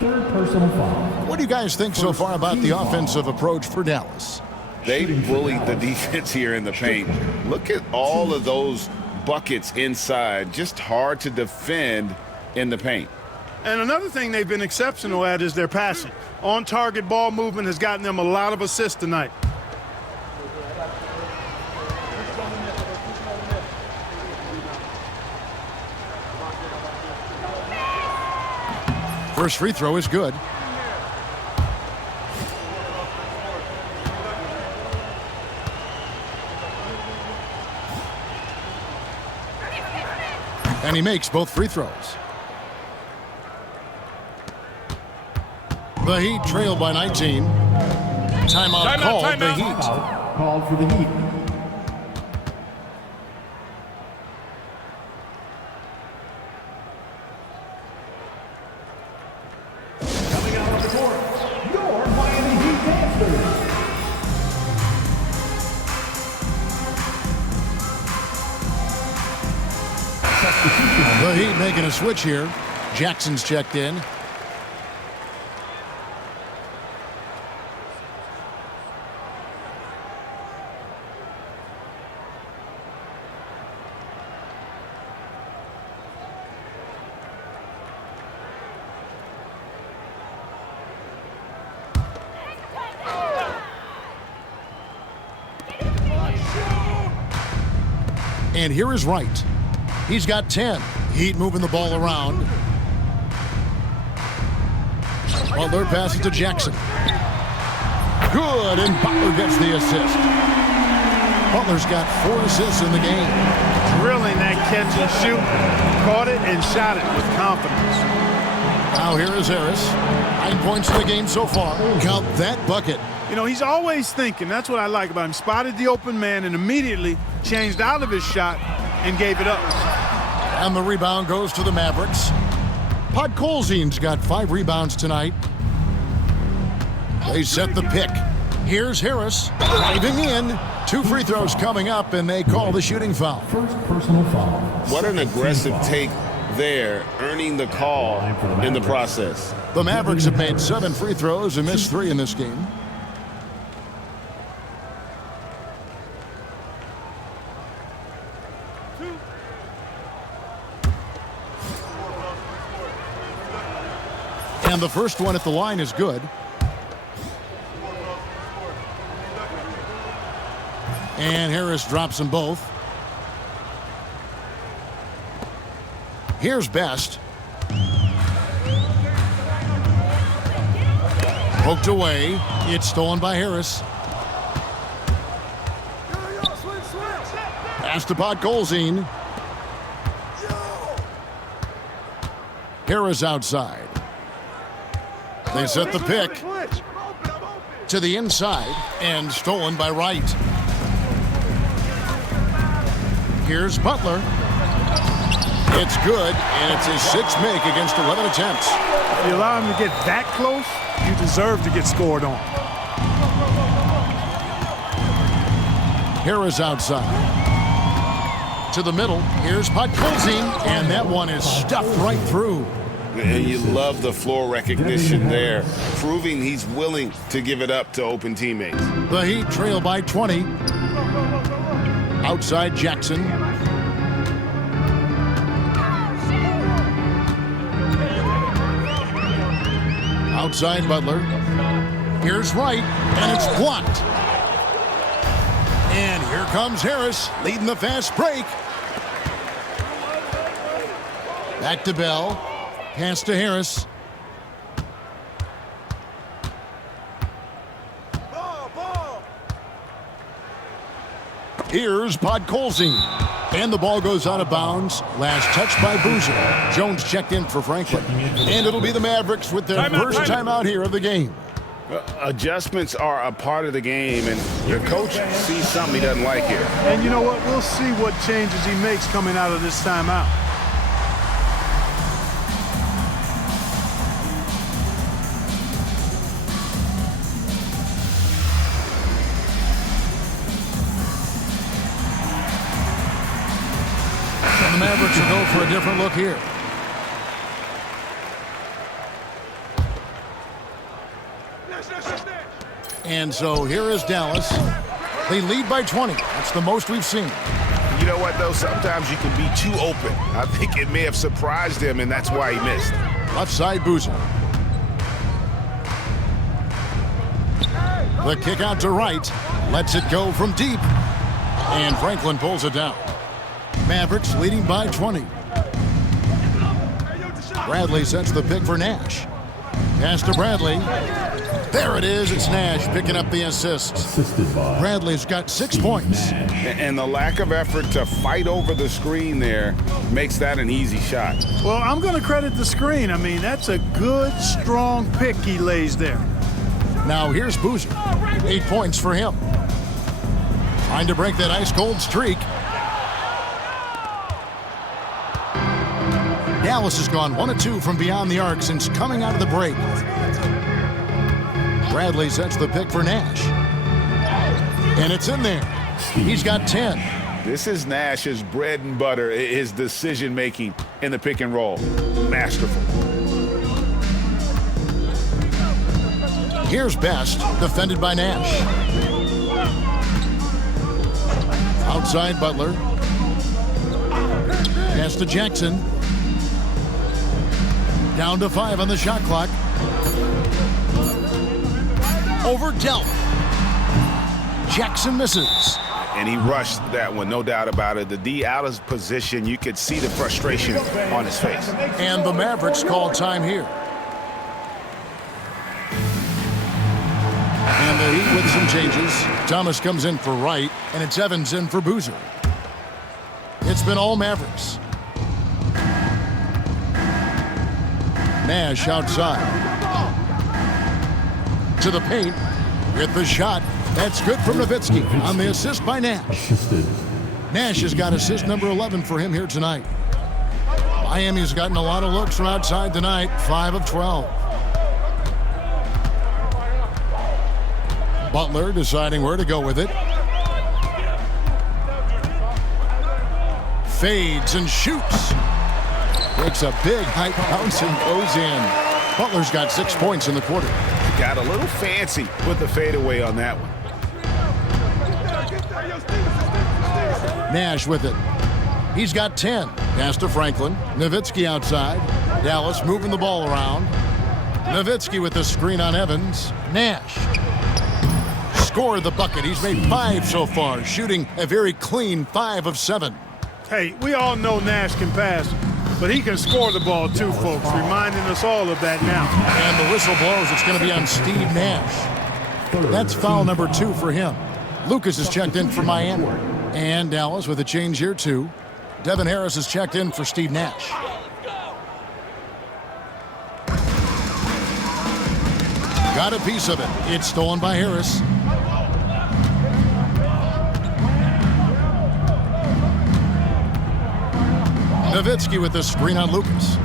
3rd personal foul. What do you guys think so far about the offensive approach for Dallas? They bullied the defense here in the paint. Look at all of those buckets inside. Just hard to defend in the paint. And another thing they've been exceptional at is their passing. On-target ball movement has gotten them a lot of assists tonight. First free throw is good. And he makes both free throws. The Heat trail by 19. Timeout called the Heat. Called for the Heat. Coming out on the court, your Miami Heat dancers. The Heat making a switch here. Jackson's checked in. And here is Wright. He's got 10. Heat moving the ball around. Butler passes to Jackson. Good, and Butler gets the assist. Butler's got 4 assists in the game. Drilling that catch and shoot. Caught it and shot it with confidence. Now here is Harris. 9 points in the game so far. Count that bucket. You know, he's always thinking. That's what I like about him. Spotted the open man and immediately changed out of his shot and gave it up. And the rebound goes to the Mavericks. Podkolzin's got 5 rebounds tonight. They set the pick. Here's Harris driving in. 2 free throws coming up, and they call the shooting foul. First personal foul. What an aggressive take there, earning the call in the process. The Mavericks have made 7 free throws and missed 3 in this game. And the first one at the line is good. And Harris drops them both. Here's Best. Poked away. It's stolen by Harris. Pass to Podkolzin. Harris outside. They set the pick to the inside and stolen by Wright. Here's Butler. It's good, and it's his 6th make against 11 attempts. If you allow him to get that close, you deserve to get scored on. Harris outside. To the middle. Here's Podkolzin, and that one is stuffed right through. And you love the floor recognition there, proving he's willing to give it up to open teammates. The Heat trail by 20. Outside Jackson. Outside Butler. Here's Wright, and it's blocked. And here comes Harris, leading the fast break. Back to Bell. Pass to Harris. Here's Podkolzin. And the ball goes out of bounds. Last touch by Boozer. Jones checked in for Franklin. And it'll be the Mavericks with their first timeout here of the game. Adjustments are a part of the game, and your coach sees something he doesn't like here. And you know what? We'll see what changes he makes coming out of this timeout. The Mavericks will go for a different look here. And so here is Dallas. They lead by 20. That's the most we've seen. You know what, though? Sometimes you can be too open. I think it may have surprised him, and that's why he missed. Left side, Boozer. The kick out to Wright. Lets it go from deep. And Franklin pulls it down. Mavericks leading by 20. Bradley sets the pick for Nash. Pass to Bradley. There it is. It's Nash picking up the assist. Bradley's got 6 points. And the lack of effort to fight over the screen there makes that an easy shot. Well, I'm going to credit the screen. I mean, that's a good, strong pick he lays there. Now here's Boozer. 8 points for him. Trying to break that ice-cold streak. Dallas has gone 1 of 2 from beyond the arc since coming out of the break. Bradley sets the pick for Nash. And it's in there. He's got 10. This is Nash's bread and butter, his decision-making in the pick and roll. Masterful. Here's Best, defended by Nash. Outside Butler. Pass to Jackson. Down to 5 on the shot clock. Over Delp. Jackson misses. And he rushed that one, no doubt about it. The D out of position, you could see the frustration on his face. And the Mavericks call time here. And the Heat with some changes. Thomas comes in for Wright, and it's Evans in for Boozer. It's been all Mavericks. Nash outside. To the paint. With the shot. That's good from Nowitzki on the assist by Nash. Nash has got assist number 11 for him here tonight. Miami's gotten a lot of looks from outside tonight. 5 of 12. Butler deciding where to go with it. Fades and shoots. Takes a big height bounce and goes in. Butler's got 6 points in the quarter. Got a little fancy with the fadeaway on that one. Nash with it. He's got 10. Pass to Franklin. Nowitzki outside. Dallas moving the ball around. Nowitzki with the screen on Evans. Nash scored the bucket. He's made 5 so far, shooting a very clean 5 of 7. Hey, we all know Nash can pass, but he can score the ball too, folks, reminding us all of that now. And the whistle blows. It's going to be on Steve Nash. That's foul number 2 for him. Lucas is checked in for Miami. And Dallas with a change here, too. Devin Harris is checked in for Steve Nash. Got a piece of it. It's stolen by Harris. Nowitzki with the screen on Lucas.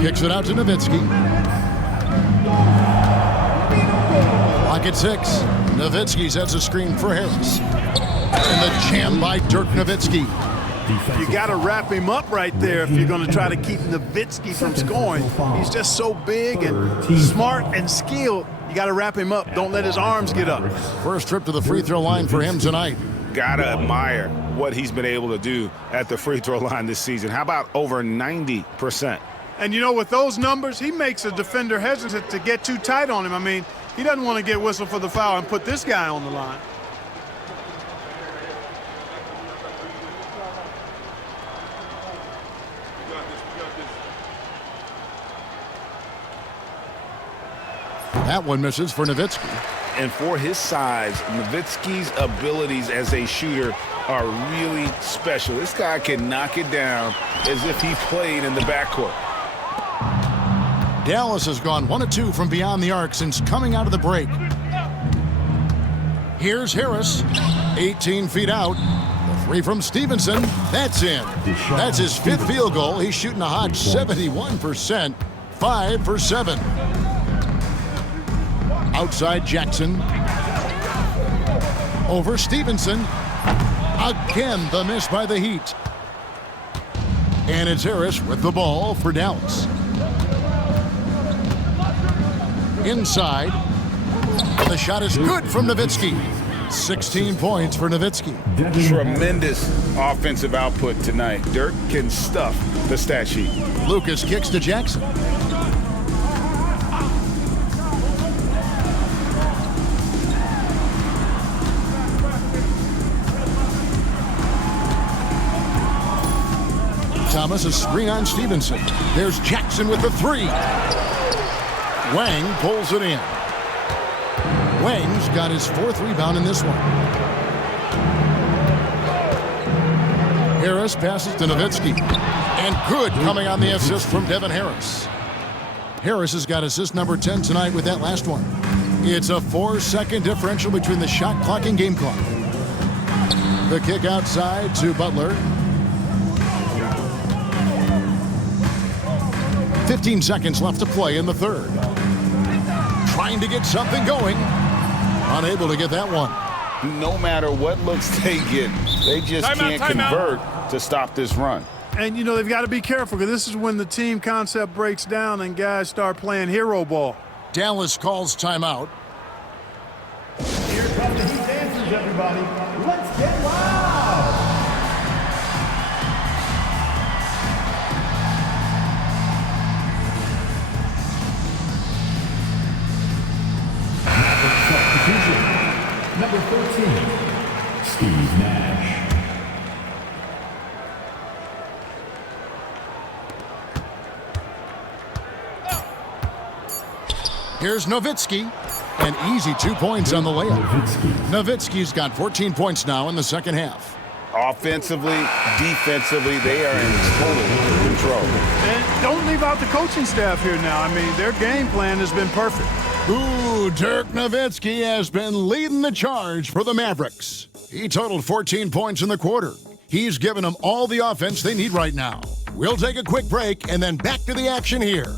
Kicks it out to Nowitzki. Lock at 6. Nowitzki sets a screen for Harris. And the jam by Dirk Nowitzki. You got to wrap him up right there if you're going to try to keep Nowitzki from scoring. He's just so big and smart and skilled. You got to wrap him up. Don't let his arms get up. First trip to the free throw line for him tonight. Gotta admire what he's been able to do at the free throw line this season. How about over 90%? And you know, with those numbers, he makes a defender hesitant to get too tight on him. I mean, he doesn't want to get whistled for the foul and put this guy on the line. That one misses for Nowitzki. And for his size, Nowitzki's abilities as a shooter are really special. This guy can knock it down as if he played in the backcourt. Dallas has gone 1 of 2 from beyond the arc since coming out of the break. Here's Harris, 18 feet out. The three from Stevenson, that's in. That's his 5th field goal. He's shooting a hot 71%, 5 for 7. Outside Jackson. Over Stevenson. Again, the miss by the Heat. And it's Harris with the ball for Dallas. Inside. And the shot is good from Nowitzki. 16 points for Nowitzki. Tremendous offensive output tonight. Dirk can stuff the stat sheet. Lucas kicks to Jackson. Thomas, a screen on Stevenson. There's Jackson with the 3. Wang pulls it in. Wang's got his 4th rebound in this one. Harris passes to Nowitzki. And good coming on the assist from Devin Harris. Harris has got assist number 10 tonight with that last one. It's a 4-second differential between the shot clock and game clock. The kick outside to Butler. 15 seconds left to play in the 3rd. Trying to get something going. Unable to get that one. No matter what looks they get, they just can't convert to stop this run. And, you know, they've got to be careful because this is when the team concept breaks down and guys start playing hero ball. Dallas calls timeout. Here come the Heat dancers, everybody. Let's get loud. Substitution. Number 13, Steve Nash. Here's Nowitzki. An easy 2 points on the layup. Nowitzki's got 14 points now in the second half. Offensively, defensively, they are in total control. And don't leave out the coaching staff here now. I mean, their game plan has been perfect. Ooh, Dirk Nowitzki has been leading the charge for the Mavericks. He totaled 14 points in the quarter. He's given them all the offense they need right now. We'll take a quick break and then back to the action here.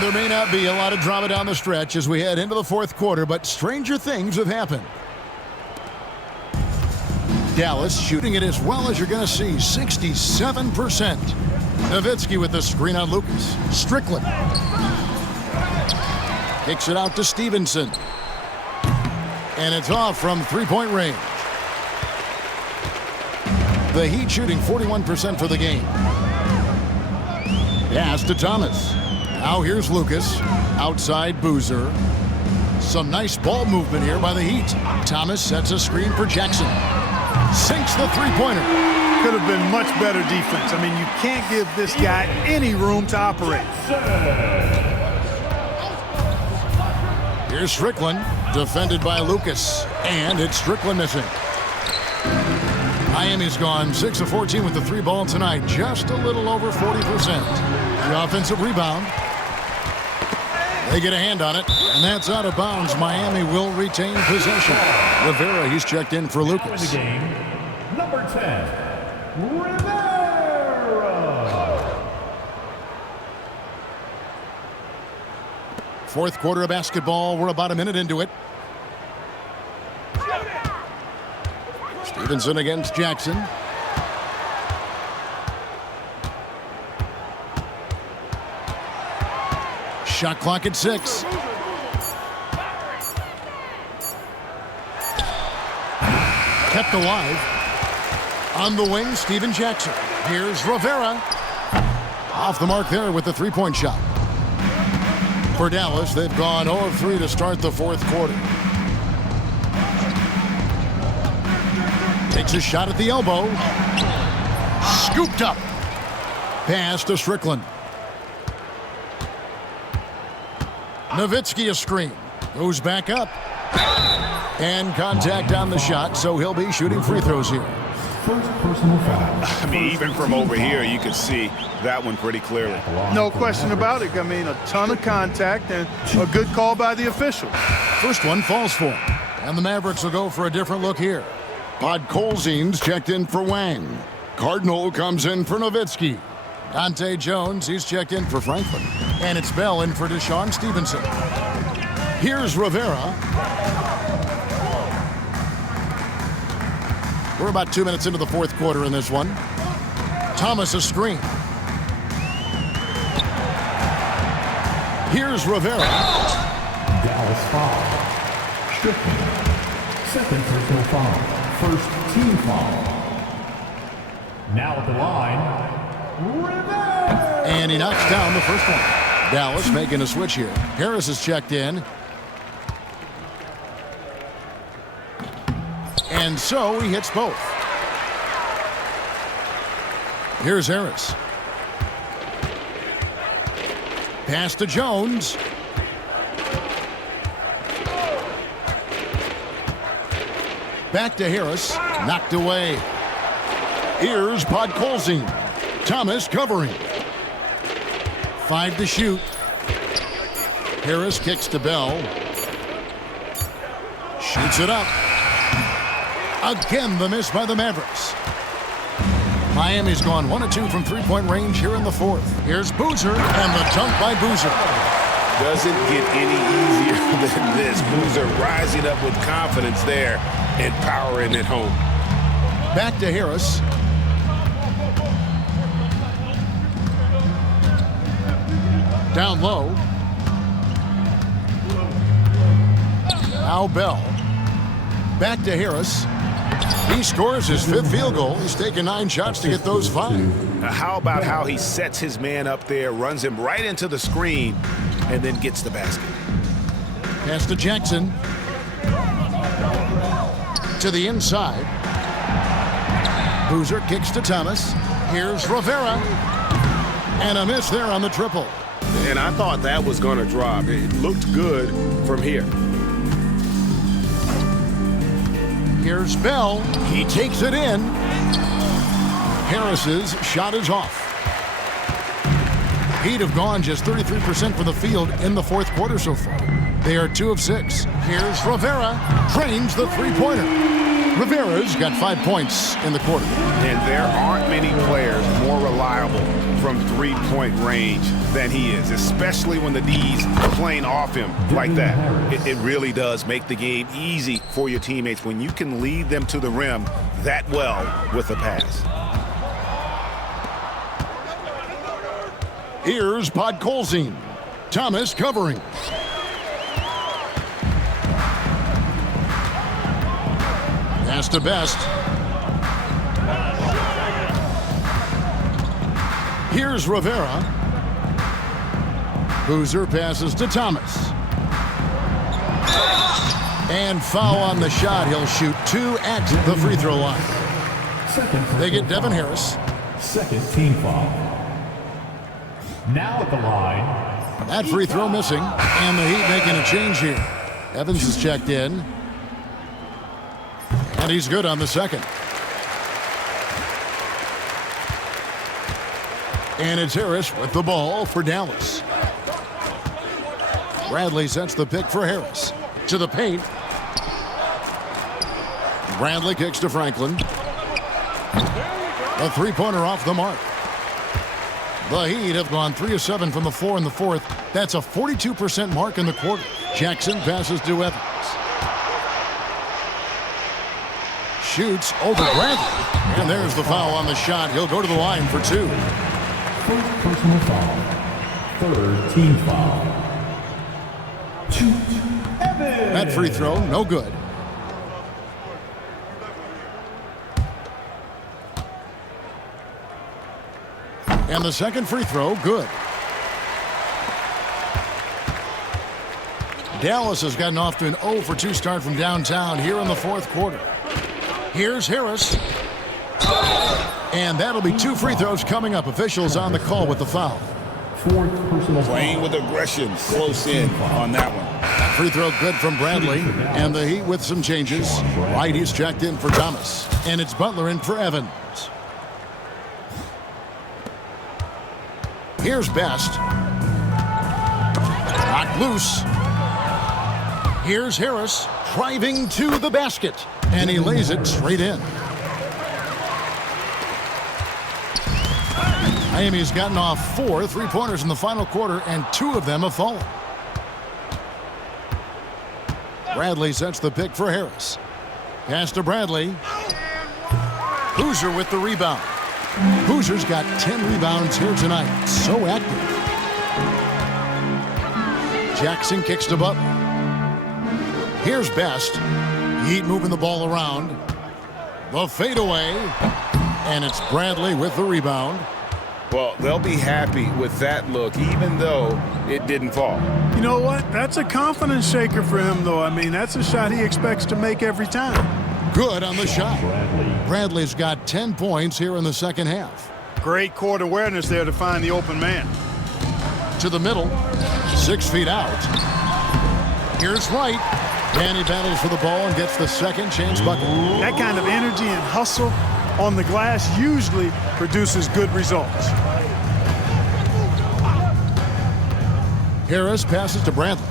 And there may not be a lot of drama down the stretch as we head into the fourth quarter, but stranger things have happened. Dallas shooting it as well as you're going to see, 67%. Nowitzki with the screen on Lucas. Strickland kicks it out to Stevenson. And it's off from three-point range. The Heat shooting 41% for the game. Pass to Thomas. Now here's Lucas. Outside Boozer. Some nice ball movement here by the Heat. Thomas sets a screen for Jackson. Sinks the three-pointer. Could have been much better defense. I mean, you can't give this guy any room to operate. Here's Strickland, defended by Lucas, and it's Strickland missing. Miami's gone 6 of 14 with the three ball tonight, just a little over 40%. The offensive rebound. They get a hand on it, and that's out of bounds. Miami will retain possession. Rivera, he's checked in for Lucas. The game, number 10, Rivera. Fourth quarter of basketball. We're about a minute into it. Stevenson against Jackson. Shot clock at 6. Kept alive. On the wing, Steven Jackson. Here's Rivera. Off the mark there with the three-point shot. For Dallas, they've gone 0 of 3 to start the fourth quarter. Takes a shot at the elbow. Scooped up. Pass to Strickland. Nowitzki a screen. Goes back up. And contact on the shot, so he'll be shooting free throws here. First personal foul. I mean, even from over here, you can see that one pretty clearly. No question about it. I mean, a ton of contact and a good call by the official. First one falls for him. And the Mavericks will go for a different look here. Podkolzin's checked in for Wang. Cardinal comes in for Nowitzki. Dante Jones, he's checked in for Franklin. And it's Bell in for Deshaun Stevenson. Here's Rivera. We're about 2 minutes into the fourth quarter in this one. Thomas a screen. Here's Rivera. Dallas foul. Strickland. Second personal foul. First team foul. Now at the line, Rivera. And he knocks down the first one. Dallas making a switch here. Harris is checked in. And so he hits both. Here's Harris. Pass to Jones. Back to Harris. Knocked away. Here's Podkolzin. Thomas covering. 5 to shoot. Harris kicks to Bell. Shoots it up. Again, the miss by the Mavericks. Miami's gone 1 of 2 from three-point range here in the fourth. Here's Boozer, and the dunk by Boozer. Doesn't get any easier than this. Boozer rising up with confidence there and powering it home. Back to Harris. Down low. Now Bell. Back to Harris. He scores his 5th field goal. He's taken 9 shots to get those 5. How about how he sets his man up there, runs him right into the screen, and then gets the basket. Pass to Jackson. To the inside. Boozer kicks to Thomas. Here's Rivera. And a miss there on the triple. And I thought that was going to drop. It looked good from here. Here's Bell. He takes it in. Harris's shot is off. Heat have gone just 33% for the field in the fourth quarter so far. They are 2 of 6. Here's Rivera. Drains the three-pointer. Rivera's got 5 points in the quarter. And there aren't many players more reliable from three-point range than he is, especially when the D's are playing off him like that. It really does make the game easy for your teammates when you can lead them to the rim that well with a pass. Here's Podkolzin. Thomas covering. Pass to Best. Here's Rivera. Boozer passes to Thomas. And foul on the shot. He'll shoot 2 at the free throw line. They get Devin Harris. Second team foul. Now at the line. That free throw missing. And the Heat making a change here. Evans is checked in. And he's good on the second. And it's Harris with the ball for Dallas. Bradley sets the pick for Harris. To the paint. Bradley kicks to Franklin. A three-pointer off the mark. The Heat have gone 3 of 7 from the floor in the fourth. That's a 42% mark in the quarter. Jackson passes to Evans. Shoots over Bradley. And there's the foul on the shot. He'll go to the line for 2. First personal foul. Third team foul. Evans. That free throw, no good. And the second free throw, good. Dallas has gotten off to an 0 for 2 start from downtown here in the fourth quarter. Here's Harris. And that'll be 2 free throws coming up. Officials on the call with the foul. Fourth personal foul. Playing with aggression, close in on that one. Free throw good from Bradley. And the Heat with some changes. Wright, he's checked in for Thomas. And it's Butler in for Evans. Here's Best. Knocked loose. Here's Harris driving to the basket. And he lays it straight in. Miami's gotten off 4 3-pointers in the final quarter, and 2 of them have fallen. Bradley sets the pick for Harris. Pass to Bradley. Boozer with the rebound. Boozer's got 10 rebounds here tonight. So active. Jackson kicks to Butler. Here's Best. Heat moving the ball around. The fadeaway. And it's Bradley with the rebound. Well, they'll be happy with that look, even though it didn't fall. You know what? That's a confidence shaker for him, though. I mean, that's a shot he expects to make every time. Good on the shot. Bradley's got 10 points here in the second half. Great court awareness there to find the open man. To the middle. 6 feet out. Here's Wright. And he battles for the ball and gets the second chance bucket. That kind of energy and hustle on the glass usually produces good results. Harris passes to Bradley.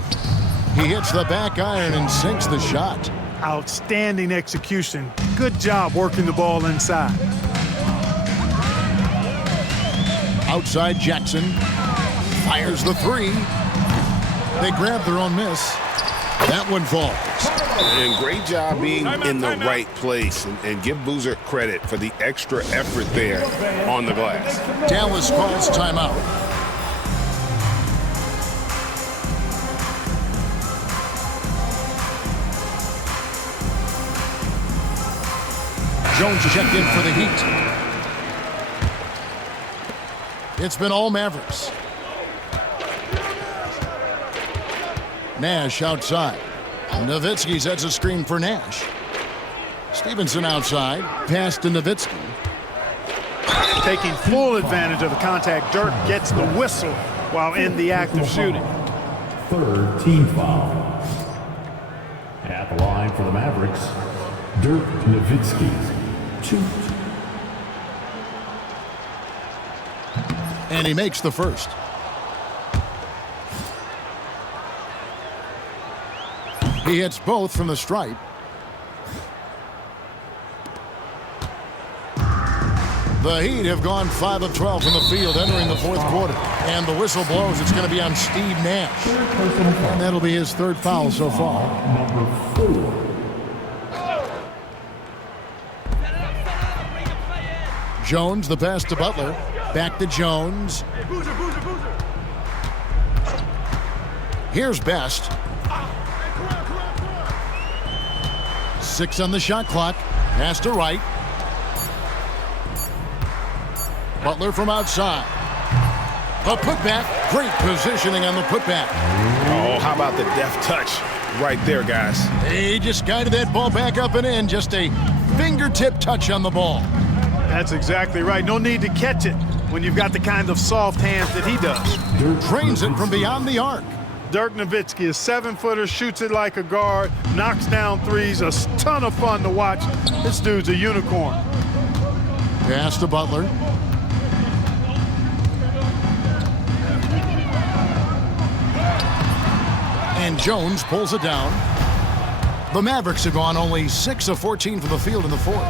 He hits the back iron and sinks the shot. Outstanding execution. Good job working the ball inside. Outside Jackson. Fires the 3. They grab their own miss. That one falls. And great job being in the right place. And give Boozer credit for the extra effort there on the glass. Dallas calls timeout. Jones checked in for the Heat. It's been all Mavericks. Nash outside. Nowitzki sets a screen for Nash. Stevenson outside. Pass to Nowitzki. Taking full advantage of the contact. Dirk gets the whistle while in the act of shooting. Third team foul. At the line for the Mavericks, Dirk Nowitzki. 2. And he makes the first. He hits both from the stripe. The Heat have gone 5 of 12 from the field entering the fourth quarter. And the whistle blows. It's going to be on Steve Nash. And that'll be his third foul so far. Number 4. Jones, the pass to Butler. Back to Jones. Here's Best. 6 on the shot clock. Pass to Wright. Butler from outside. The putback. Great positioning on the putback. Oh, how about the deft touch right there, guys? He just guided that ball back up and in. Just a fingertip touch on the ball. That's exactly right. No need to catch it when you've got the kind of soft hands that he does. Drains it from beyond the arc. Dirk Nowitzki, a 7-footer, shoots it like a guard, knocks down threes, a ton of fun to watch. This dude's a unicorn. Pass to Butler. And Jones pulls it down. The Mavericks have gone only 6 of 14 from the field in the fourth.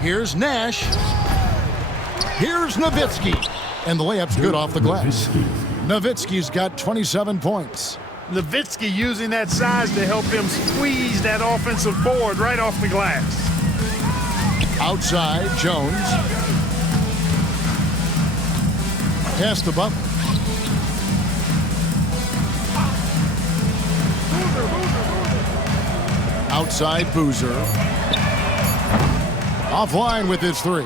Here's Nash. Here's Nowitzki. And the layup's good off the glass. Nowitzki's got 27 points. Nowitzki using that size to help him squeeze that offensive board right off the glass. Outside, Jones. Pass to Butler. Outside, Boozer. Offline with his 3.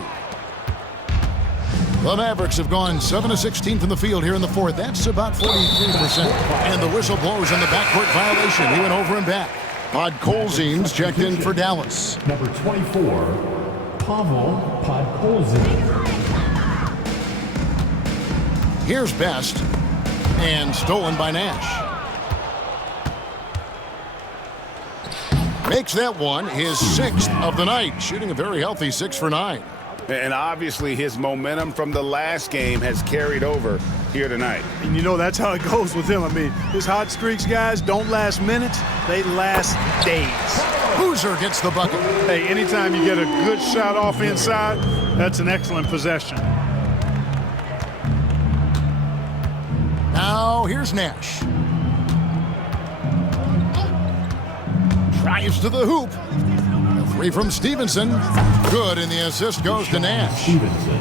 The Mavericks have gone 7 of 16 from the field here in the fourth. That's about 43%. And the whistle blows on the backcourt violation. He went over and back. Podkolzin's checked in for Dallas. Number 24, Pavel Podkolzin. Here's Best. And stolen by Nash. Makes that one his 6th of the night, shooting a very healthy 6 for 9. And obviously his momentum from the last game has carried over here tonight. And you know, that's how it goes with him. I mean, his hot streaks, guys, don't last minutes. They last days. Boozer gets the bucket. Hey, anytime you get a good shot off inside, that's an excellent possession. Now, here's Nash. Drives to the hoop. A 3 from Stevenson. Good, and the assist goes to Nash.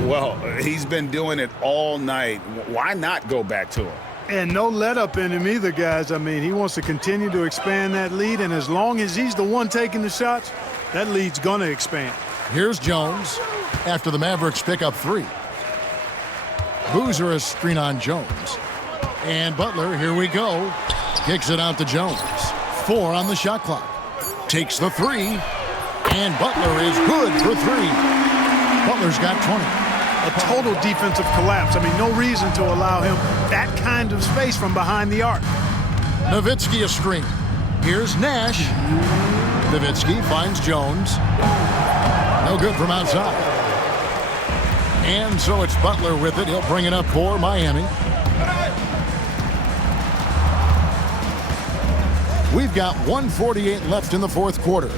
Well, he's been doing it all night. Why not go back to him? And no let up in him either, guys. I mean, he wants to continue to expand that lead, and as long as he's the one taking the shots, that lead's going to expand. Here's Jones after the Mavericks pick up 3. Boozer a screen on Jones. And Butler, here we go. Kicks it out to Jones. 4 on the shot clock. Takes the 3, and Butler is good for 3. Butler's got 20. A total defensive collapse. I mean, no reason to allow him that kind of space from behind the arc. Nowitzki a screen. Here's Nash. Nowitzki finds Jones. No good from outside. And so it's Butler with it. He'll bring it up for Miami. We've got 1:48 left in the fourth quarter.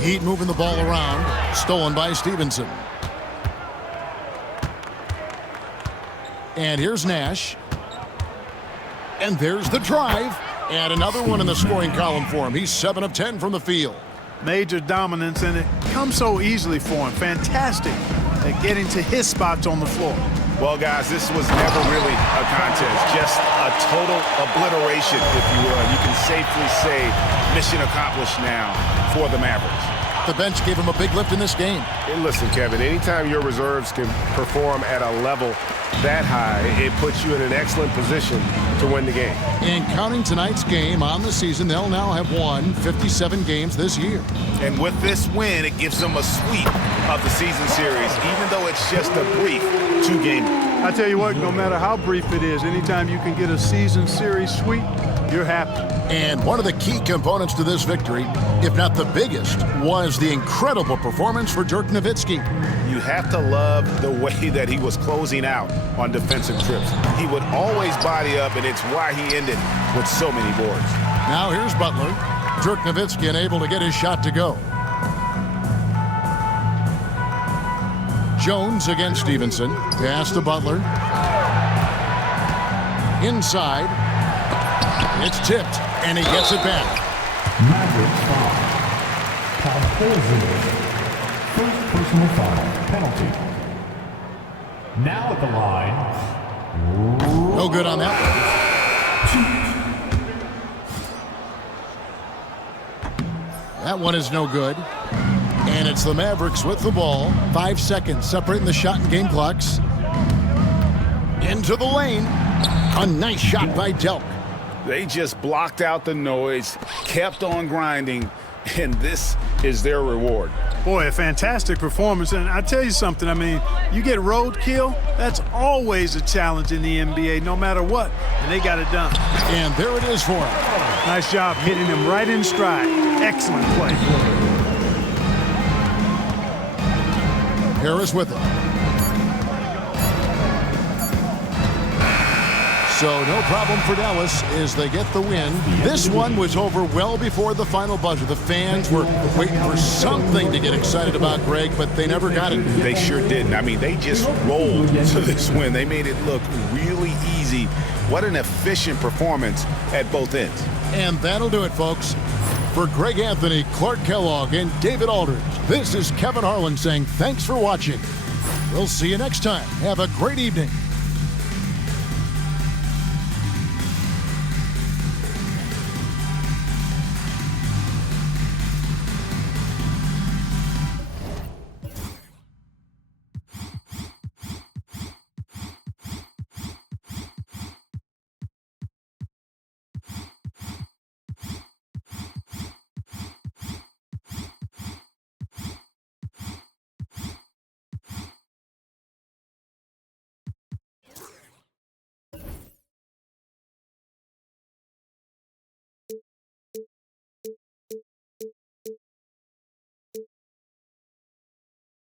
Heat moving the ball around. Stolen by Stevenson. And here's Nash. And there's the drive. And another one in the scoring column for him. He's 7 of 10 from the field. Major dominance, and it comes so easily for him. Fantastic at getting to his spots on the floor. Well, guys, this was never really a contest, just a total obliteration, if you will. You can safely say mission accomplished now for the Mavericks. The bench gave him a big lift in this game. And listen, Kevin, anytime your reserves can perform at a level that high, it puts you in an excellent position to win the game. And counting tonight's game on the season, they'll now have won 57 games this year. And with this win, it gives them a sweep of the season series, even though it's just a brief 2-game. I tell you what, no matter how brief it is, anytime you can get a season series sweep, you're happy. And one of the key components to this victory, if not the biggest, was the incredible performance for Dirk Nowitzki. You have to love the way that he was closing out on defensive trips. He would always body up, and it's why he ended with so many boards. Now here's Butler. Dirk Nowitzki unable to get his shot to go. Jones against Stevenson. Pass to Butler. Inside. It's tipped, and he gets it back. Mavericks foul. Porzingis. First personal foul. Penalty. Now at the line. No good on that one. That one is no good. And it's the Mavericks with the ball. 5 seconds separating the shot and game clocks. Into the lane. A nice shot by Delk. They just blocked out the noise, kept on grinding, and this is their reward. Boy, a fantastic performance. And I tell you something, I mean, you get roadkill, that's always a challenge in the NBA, no matter what. And they got it done. And there it is for him. Nice job hitting him right in stride. Excellent play. Harris with it. So no problem for Dallas as they get the win. This one was over well before the final buzzer. The fans were waiting for something to get excited about, Greg, but they never got it. They sure didn't. I mean, they just rolled to this win. They made it look really easy. What an efficient performance at both ends. And that'll do it, folks. For Greg Anthony, Clark Kellogg, and David Aldridge, this is Kevin Harlan saying thanks for watching. We'll see you next time. Have a great evening.